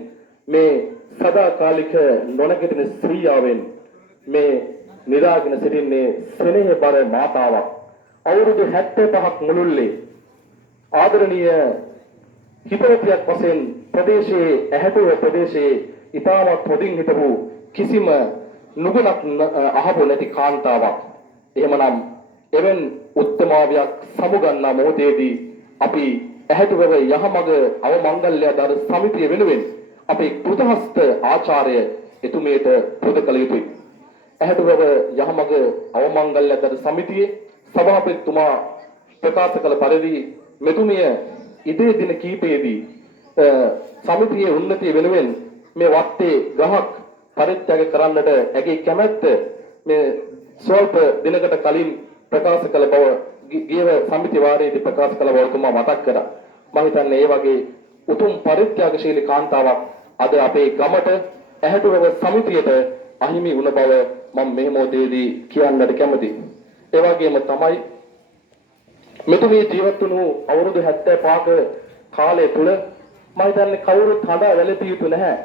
මේ සදාකාලික නොනැගිටින ස්ත්‍රියාවෙන් මේ නිදාගෙන සිටින්නේ ස්නේහබර මාතාවක්. අවුරුදු 75ක් මුළුල්ලේ ආදරණීය හිතවතියක් වශයෙන් ප්‍රදේශයේ ඇහැටුව ප්‍රදේශයේ ඉතාමත් හොඳින් හිටපු කිසිම නුගුණක් අහපු නැති කාන්තාවක්. එහෙමනම් එවන් උත්තමාවියක් සමුගන්නා මොහොතේදී අපි ඇහැටුවව යහමඟ අවමංගල්‍ය දාර සමිතිය වෙනුවෙන් අපේ කෘතහස්ත ආචාර්ය එතුමියට පුද කළ යුතුයි. ඇහැටුවව යහමඟ අවමංගල්‍ය දාර සමිතියේ සභාපතිතුමා ප්‍රකාශ කළ පරිදි මෙතුමිය ඉදිරි දින කීපයේදී සමිතියේ උන්නතිය වෙනුවෙන් මේ වත්තේ ගහක් පරිත්‍යාග කරන්නට ඇගේ කැමැත්ත මේ ස්වල්ප දිනකට කලින් ප්‍රකාශ කළ බව ගියව සමිති වාරයේදී ප්‍රකාශ කළ බව තුමා මතක් කරා. මම හිතන්නේ ඒ වගේ උතුම් පරිත්‍යාගශීලී කාන්තාවක් අද අපේ ගමට ඇහැටුවව සමිතියට අහිමි වුණ බව මම මේ මොහොතේදී කියන්නට කැමතියි. ඒ වගේම තමයි මෙතුමිය ජීවත් වුණු අවුරුදු 75ක කාලය තුල මම හිතන්නේ කවුරුත් හඬා වැළපිය යුතු නැහැ.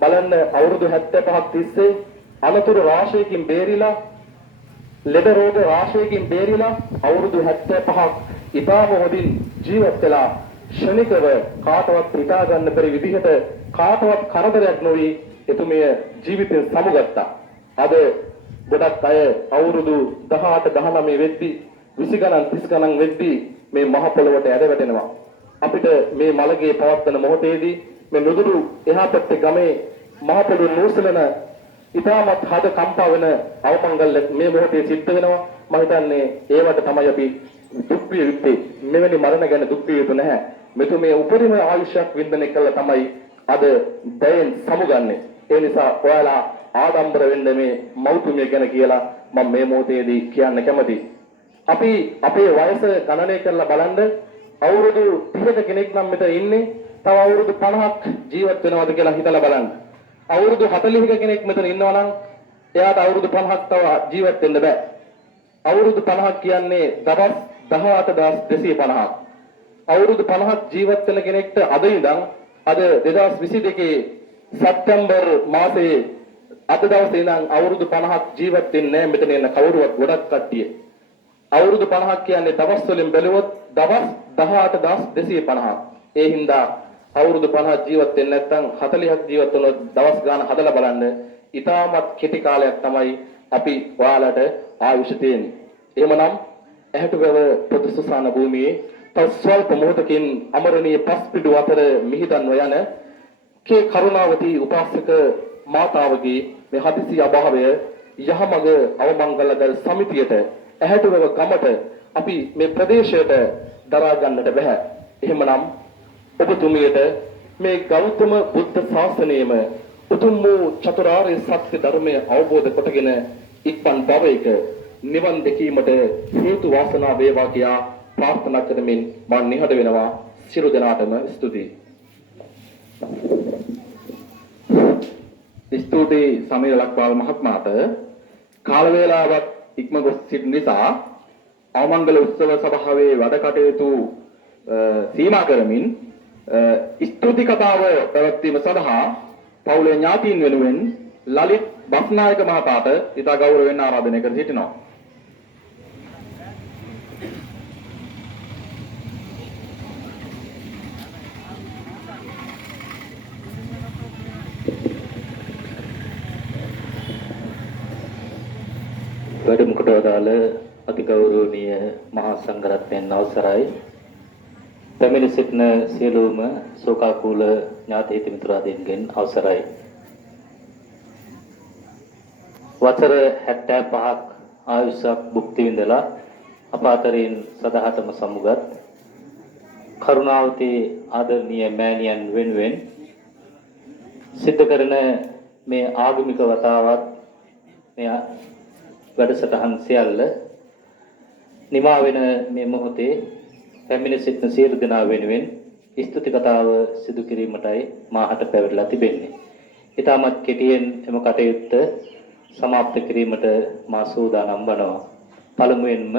බලන්න අවුරුදු 75ක් තිස්සේ අනතුරු රාශියකින් බේරිලා, ලෙඩ රෝග රාශියකින් බේරිලා අවුරුදු 75ක් ඉතාම හොඳින් ජීවත් වෙලා ශනිකව කාටවත් හිතා ගන්න බැරි විදිහට කාටවත් කරදරයක් නොවි එතුමිය ජීවිතයෙන් සමුගත්තා. අද ගොඩක් අය අවුරුදු 18 19 වෙද්දී 20 ගණන් 30 ගණන් වෙද්දී මේ මහ පොළොවට ඇද වැටෙනවා. අපිට මේ මලගේ පවත්තන මොහොතේදී මේ නුදුරු එහා පැත්තේ ගමේ මහ පොළොව නූසලන ඉතාමත් හද කම්පා වෙන අවමංගල්‍ය මේ මොහොතේ සිද්ධ වෙනවා. මම හිතන්නේ ඒවට තමයි අපි දුක් විඳ යුත්තේ. මෙවැනි මරණ ගැන දුක් විඳ යුතු නැහැ. මෙතුමේ උපරිම ආයුෂයක් වින්දනය කළා තමයි අද දැයෙන් සමුගන්නේ. ඒ නිසා ඔයාලා ආඩම්බර වෙන්න මේ මෞතුමිය ගැන කියලා මම මේ මොහොතේදී කියන්න කැමතියි. අපි අපේ වයස ගණනය කරලා බලන්න අවුරුදු 30ක කෙනෙක් නම් මෙතන ඉන්නේ. තව අවුරුදු 50ක් ජීවත් වෙනවද කියලා හිතලා බලන්න. අවුරුදු 40ක කෙනෙක් මෙතන ඉන්නවා නම් එයාට අවුරුදු 50ක් තව ජීවත් වෙන්න බෑ. අවුරුදු 50ක් කියන්නේ දවස් 18250ක්. අවුරුදු 50ක් ජීවත් වෙන කෙනෙක්ට අද ඉඳන් අද 2022 සැප්තැම්බර් මාසයේ අද දවසේ ඉඳන් අවුරුදු 50ක් ජීවත් වෙන්නේ නැහැ මෙතන එන කවුරුවත් ගොඩක් කට්ටිය. අවුරුදු 50ක් කියන්නේ දවස් වලින් බැලුවොත් දවස් 18250ක්. ඒ හින්දා අවුරුදු 50ක් ජීවත් වෙන්නේ නැත්නම් 40ක් ජීවත් වුණොත් දවස් ගාන හදලා බලන්න. ඊටමත් කෙටි කාලයක් තමයි අපි ඔයාලට ආයුෂ තියෙන්නේ. එහෙමනම් ඇහැටුවව පොදුසුසාන භූමියේ තව ස්වල්ප මොහොතකින් අමරණීය පස්පිඩු අතර මිහිදන්ව යන කේ කරුණාවතී උපාසක මාතාවගේ මේ හදිසි අභාවය යහමඟ අවමංගලදල් සමිතියට ඇහැටුවව ගමට අපි මේ ප්‍රදේශයට දරා ගන්නට බෑ. එහෙමනම් ඔබතුමියට මේ ගෞතම බුද්ධ ශාසනයම උතුම් වූ චතුරාර්ය සත්‍ය ධර්මය අවබෝධ කොටගෙන ඉක්මන් භවයක නිවන් දැකීමට හේතු වාසනා වේවා කියා ප්‍රාර්ථනා කරමින් මම නිහඬ වෙනවා. සියලු දෙනාටම ස්තුතියි. ස්තුතියි සමීර ලක්පාල මහත්මයාට. කාල වේලාවක් ඉක්ම ගොස් සිටින නිසා අවමංගල උත්සව සභාවේ වැඩ කටයුතු සීමා කරමින් ස්තුති කතාව පැවැත්වීම සඳහා පවුලේ ඥාතීන් වෙනුවෙන් ලලිත් බස්නායක මහතාට ඉතා ගෞරවයෙන් ආරාධනය කර සිටිනවා. වැඩමුකට වදාළ අතිගෞරවනීය මහා සංඝරත්නයන් අවසරයි. පැමිණ සිටින සියලුම ශෝකාකූල ඥාති හිත මිතුරාදීන්ගෙන් අවසරයි. වසර 75ක් ආයුෂක් භුක්ති විඳලා අප අතරින් සදහතම සමුගත් කරුණාවතී ආදරණීය මෑණියන් වෙනුවෙන් සිද්ධ කරන මේ ආගමික වතාවත් මේ වැඩසටහන් සියල්ල නිමා වෙන මේ මොහොතේ පැමිණ සිටින සියලු දෙනා වෙනුවෙන් ස්තුති කතාව සිදු කිරීමටයි මාහට පැවරලා තිබෙන්නේ. ඊටමත් කෙටියෙන් එම කටයුත්ත සමාප්ත කිරීමට මා සූදානම් වනවා. පළමුවෙන්ම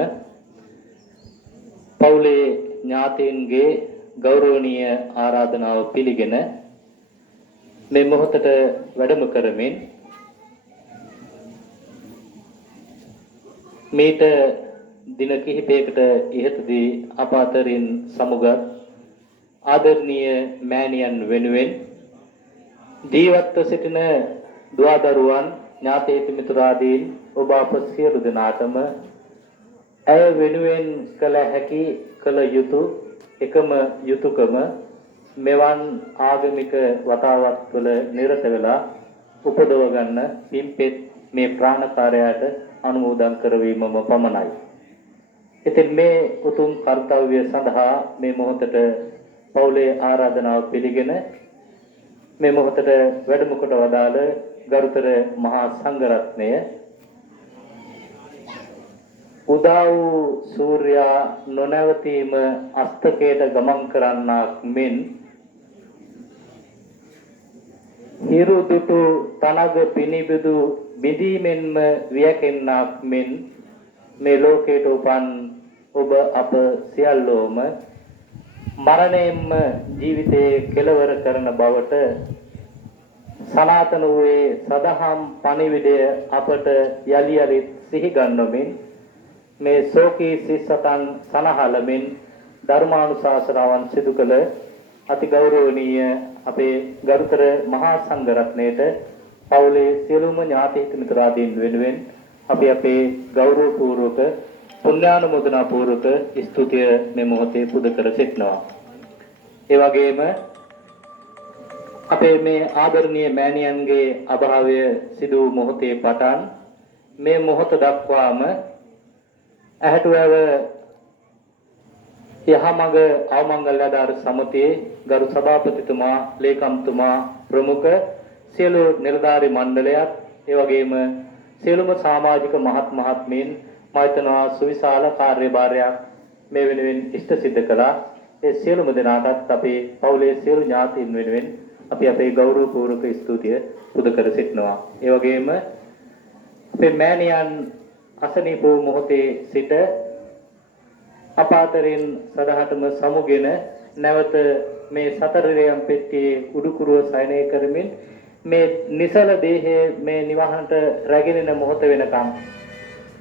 පවුලේ ඥාතීන්ගේ ගෞරවනීය ආරාධනාව පිළිගෙන මේ මොහොතට වැඩම කරමින් මේට දින කිහිපයකට ඉහතදී අප අතරින් සමුගත් ආදරණීය මෑණියන් වෙනුවෙන් ජීවත්ව සිටින දුවදරුවන් ඥාති මිතුරාදීන් ඔබ අප සියලු දෙනාටම ඇය වෙනුවෙන් කළ හැකි කළ යුතු එකම යුතුයකම මෙවන් ආගමික වතාවත් වල නිරත වෙලා උපදව ගන්න පින්පෙත් මේ ප්‍රාණකාරයාට අනුමෝදන් කරවීමම පමණයි. ඉතින් මේ උතුම් කාර්යය සඳහා මේ මොහොතට පවුලේ ආරාධනාව පිළිගෙන මේ මොහොතට වැඩම කොට වදාළ ගරුතර මහා සංඝරත්නය උදා වූ සූර්යා නොනවතීම අස්තකයට ගමන් කරන්නාක් මෙන් හිරු දුටු තනග පිනිබිදු බිඳීමෙන්ම වියකෙන්නාක් මෙන් මේ ලෝකයට උපන් ඔබ අප සියල්ලෝම මරණයෙන්ම ජීවිතයේ කෙලවර කරන බවට සනාතන වූයේ සදහම් පණිවිඩය අපට යලි යලිත් සිහි ගන්නමින් මේ ශෝකී සිස්සතන් සනහලමින් ධර්මානුශාසනාවන් සිදු කළ අති ගෞරවනීය අපේ ගරුතර මහා සංඝරත්නයට පවුලේ සියලුම ඥාති මිතුරාදීන් වෙනුවෙන් අපි අපේ ගෞරවපූර්වක පුණ්‍යානුමෝදනා පූර්වක ස්තුතිය මේ මොහොතේ පුද කර සිටිනවා. ඒ වගේම අපේ මේ ආදරණීය මෑණියන්ගේ අභාවය සිදු මොහොතේ පටන් මේ මොහොත දක්වාම ඇහැටුවව යහමඟ අවමංගල්‍යදාර සමිතියේ ගරු සභාපතිතුමා, ලේකම්තුමා, ප්‍රමුඛ සියලු නිලධාරි මණ්ඩලයත් ඒ වගේම සියලුම සමාජික මහත් මහත්මීන් මෛත්‍රණා සුවිශාල කාර්යභාරයක් මේ වෙනුවෙන් ඉෂ්ට සිද්ධ කළා. ඒ සියලුම දෙනාටත් අපේ පවුලේ සියලු ඥාතීන් වෙනුවෙන් අපි අපේ ගෞරවපූර්වක ස්තුතිය පුද කර සිටිනවා. ඒ වගේම අපේ මෑණියන් අසනීප වූ මොහොතේ සිට අප අතරින් සදහටම සමුගෙන නැවත මේ සතරරියම් පෙට්ටියේ උඩුකුරුව සයනය කරමින් මේ නිසල දේහයේ මේ නිවහනට රැගෙන මොහොත වෙනකම්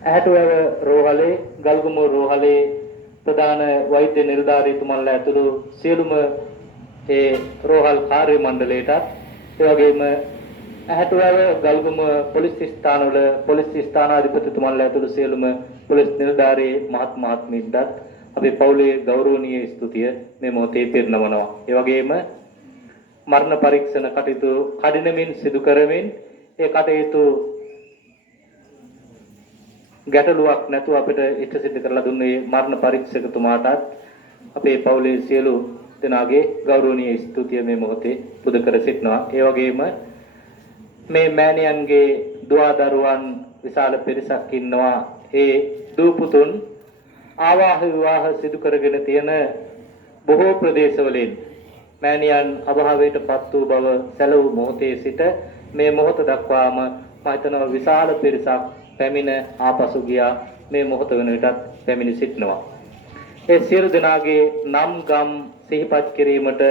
ඇහැටුවැව රෝහලේ ගල්ගමුව රෝහලේ ප්‍රධාන වෛද්‍ය නිලධාරීතුමන්ලා ඇතුළු සියලුම ඒ රෝහල් කාර්ය මණ්ඩලයටත් ඒ වගේම ඇහැටුවැව ගල්ගමුව පොලිස් ස්ථානවල පොලිස් ස්ථානාධිපතිතුමන්ලා ඇතුළු සියලුම පොලිස් නිලධාරී මහත් මහත්මීන්ටත් අපේ පවුලේ ගෞරවනීය ස්තුතිය මේ මොහොතේ පිරිනමනවා. ඒ වගේම මරණ පරීක්ෂණ කටයුතු කඩිනමින් සිදු කරමින් ඒ කටයුතු ගැටලුවක් නැතුව අපිට ඉෂ්ට සිද්ධ කරලා දුන්නේ මරණ පරීක්ෂකතුමාටත් අපේ පවුලේ සියලු දෙනාගේ ගෞරවනීය ස්තුතිය මේ මොහොතේ පුද කර සිටිනවා. ඒ වගේම මේ මෑණියන්ගේ දුවා දරුවන් විශාල පිරිසක් ඉන්නවා. ඒ දූ පුතුන් ආවාහ විවාහ සිදු කරගෙන තියෙන බොහෝ ප්‍රදේශවලින් මෑණියන් අභාවයට පත් වූ බව සැලවූ මොහොතේ සිට මේ මොහොත දක්වාම මම හිතනවා විශාල පිරිසක් පැමිණ ආපසු ගියා. මේ මොහොත වෙන විටත් පැමිණ සිටිනවා. ඒ සියලු දෙනාගේ නම් ගම් සිහිපත් කිරීමට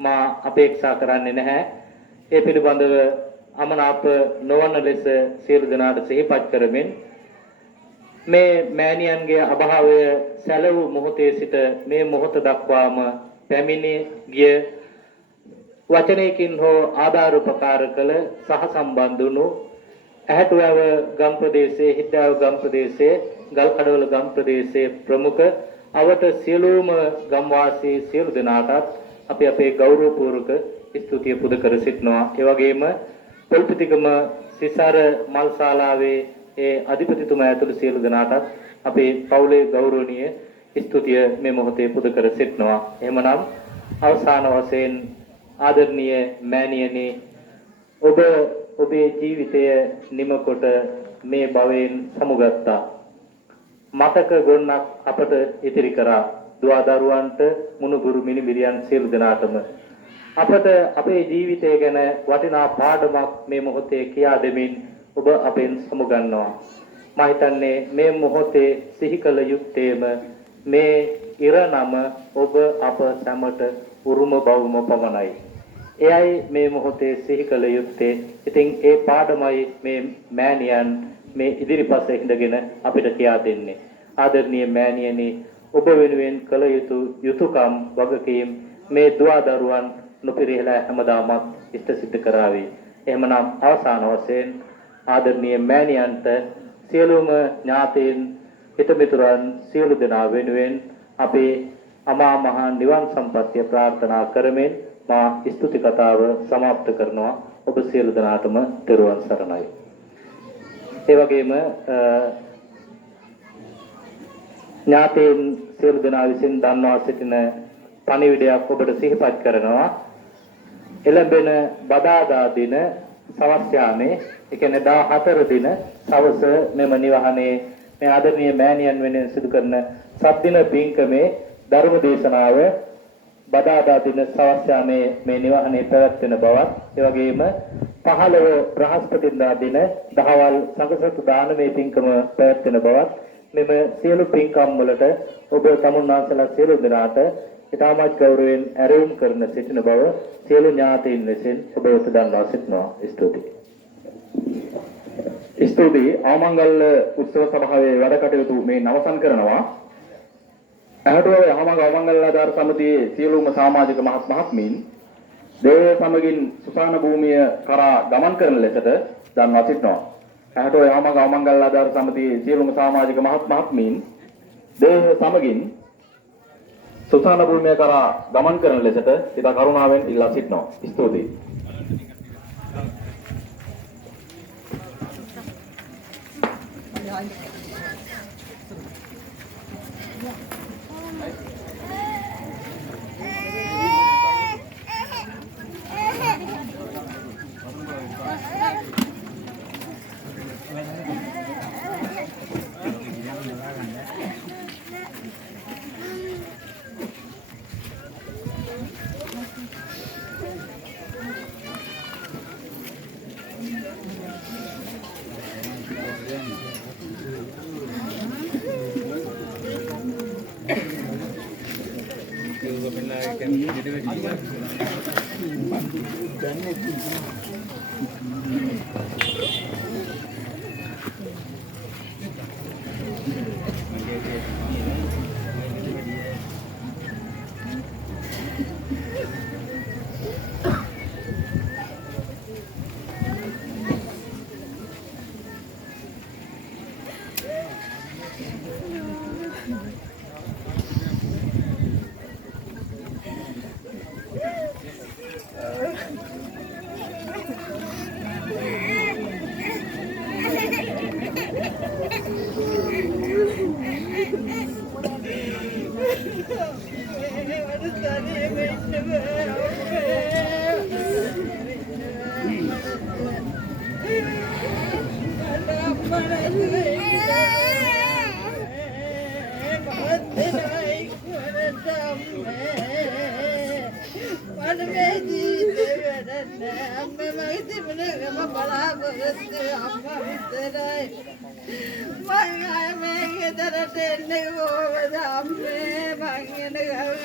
මා අපේක්ෂා කරන්නේ නැහැ. ඒ පිළිබඳව අමනාප නොවන ලෙස සියලු දෙනාට සිහිපත් කරමින් මේ මෑණියන්ගේ අභාවය සැලවූ මොහොතේ සිට මේ මොහොත දක්වාම පැමිණ ගිය වචනයකින් හෝ ආධාර උපකාර කළ සහ සම්බන්ධ වුණු ඇහැටුවැව ගම් ප්‍රදේශයේ හිට්ටාව ගම් ප්‍රදේශයේ ගල්කඩවල ගම් ප්‍රදේශයේ ප්‍රමුඛ අවට සියලුම ගම්වාසී සියලු දෙනාටත් අපි අපේ ගෞරවපූර්වක ස්තුතිය පුද කර සිටිනවා. ඒ වගේම පොල්පිටිගම සිසර මල් ශාලාවේ ඒ අධිපතිතුමා ඇතුළු සියලු දෙනාටත් අපේ පවුලේ ගෞරවනීය ස්තුතිය මේ මොහොතේ පුද කර සිටිනවා. එහෙමනම් අවසාන වශයෙන් ආදරණීය මෑණියනි ඔබ ඔබේ ජීවිතය නිමකොට මේ භවයෙන් සමුගත්තා. මතක ගොන්නක් අපට ඉතිරි කරා. දුවා දරුවන්ට මුණුබුරු මිනිබිරියන් සියලු දෙනාටම අපට අපේ ජීවිතය ගැන වටිනා පාඩමක් මේ මොහොතේ කියා දෙමින් ඔබ අපෙන් සමුගන්නවා. මම හිතන්නේ මේ මොහොතේ සිහි කළ යුත්තේම මේ ඉරණම ඔබ අප සැමට උරුම බවම පමණයි. එයයි මේ මොහොතේ සිහි කළ යුත්තේ. ඉතින් ඒ පාඩමයි මේ මෑණියන් මේ ඉදිරිපස ඉඳගෙන අපිට කියා දෙන්නේ. ආදරණීය මෑණියනි ඔබ වෙනුවෙන් කළ යුතු යුතුයකම් වගකීම් මේ දුවා දරුවන් නොපිරිහෙලා හැමදාමත් ඉෂ්ට සිද්ධ කරાવી. එහෙමනම් අවසාන වශයෙන් ආදරණීය මෑණියන්ට සියලුම ඥාතීන් හිතමිතුරන් සියලු දෙනා වෙනුවෙන් අපේ අමා මහ නිවන් සම්පත්තිය ප්‍රාර්ථනා කරමින් මා ස්තුති කතාව સમાપ્ત කරනවා. ඔබ සියලු දෙනාටම තෙරුවන් සරණයි. ඒ වගේම ඥාතීන් සියලු දෙනා විසින් දන්වා සිටින පණිවිඩයක් ඔබට සිහිපත් කරනවා. එළඹෙන බදාදා දින සවස් යාමේ ඒ කියන්නේ 14 දින සවස මෙම නිවහනේ මේ ආදරණීය මෑණියන් වෙනුවෙන් සිදු කරන සත්දින පින්කමේ ධර්ම දේශනාව බදාදා දින සවස් යාමේ මේ නිවහනේ පැවැත්වෙන බවත් ඒ වගේම 15 බ්‍රහස්පතින්දා දින දහවල් සංඝසතු දානමේ පින්කම පැවැත්වෙන බවත් මෙම සියලු පින්කම් වලට ඔබ තමුන්නාන්සලා සියලු දෙනාට ඉතාමත් ගෞරවයෙන් ඇරයුම් කරන සිටින බව සියලු ඥාතීන් විසින් ඔබ වෙත දන්වා සිටිනවා. ස්තුතියි. ස්තුතියි. ආමංගල්‍ය උත්සව සභාවේ වැඩ කටයුතු මේ නවසන් කරනවා. ඇහැටුව ආමංගල්‍ය ආධාර සමිතියේ සියලුම සමාජික මහත් මහත්මීන් දේව සමගින් සුසාන භූමිය කරා ගමන් කරන ලෙසට දන්වා සිටිනවා. ඇහැටුව ආමංගල්‍ය ආධාර සමිතියේ සියලුම සමාජික මහත් මහත්මීන් දේව සමගින් සුසාන භූමිය කරා ගමන් කරන ලෙසට ඉතා කරුණාවෙන් ඉල්ලා සිටිනවා. ස්තුතියි.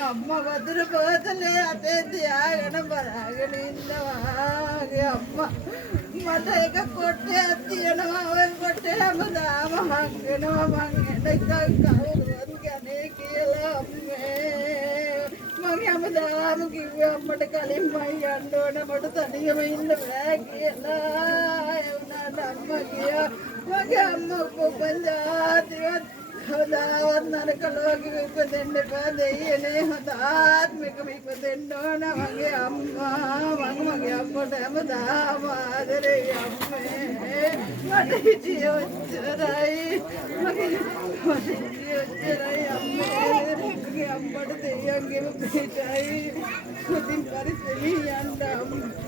අම්මා වතුර බෝතලේ අතේ තියාගෙන බලාගෙන ඉන්නවා අම්මා මට එක කොටයක් තියෙනවා ඔය කොටේ හැමදාම හංගෙනවා මං එකක් කවුරුවත් ගන්නේ කියලා අම්මේ මම හැමදාම කිව්වේ අම්මට කලින් මම යන්න ඕන මට තනියම ඉන්න බෑ කියලා ඒ වුණාට අම්මා කියා මගේ අම්මා කොපන්දාතිවත් කවදාවත් නරක ලෝකෙක ඉපදෙන්න එපා දෙයියනේ හොඳ ආත්මිකව ඉපදෙන්න ඕන මගේ අම්මා මගේ අම්මට හැමදාම ආදරේ අම්මේ මට හිටියේ ඔච්චරයි මගේ අම්මේ අම්මට දෙයියන්ගේම පිටයි කුදින් පරිස්සමෙන් යන්න අම්මේ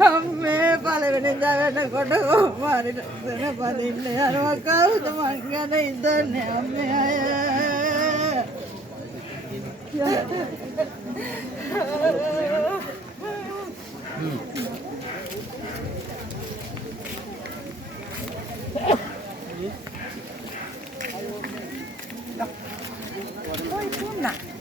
අම්මේ පළවෙනි දවසට කොහොමද රස්සන පදින්න යනවා කවුද මං ගැන ඉඳන්නේ අම්මේ අය Oi, Puna.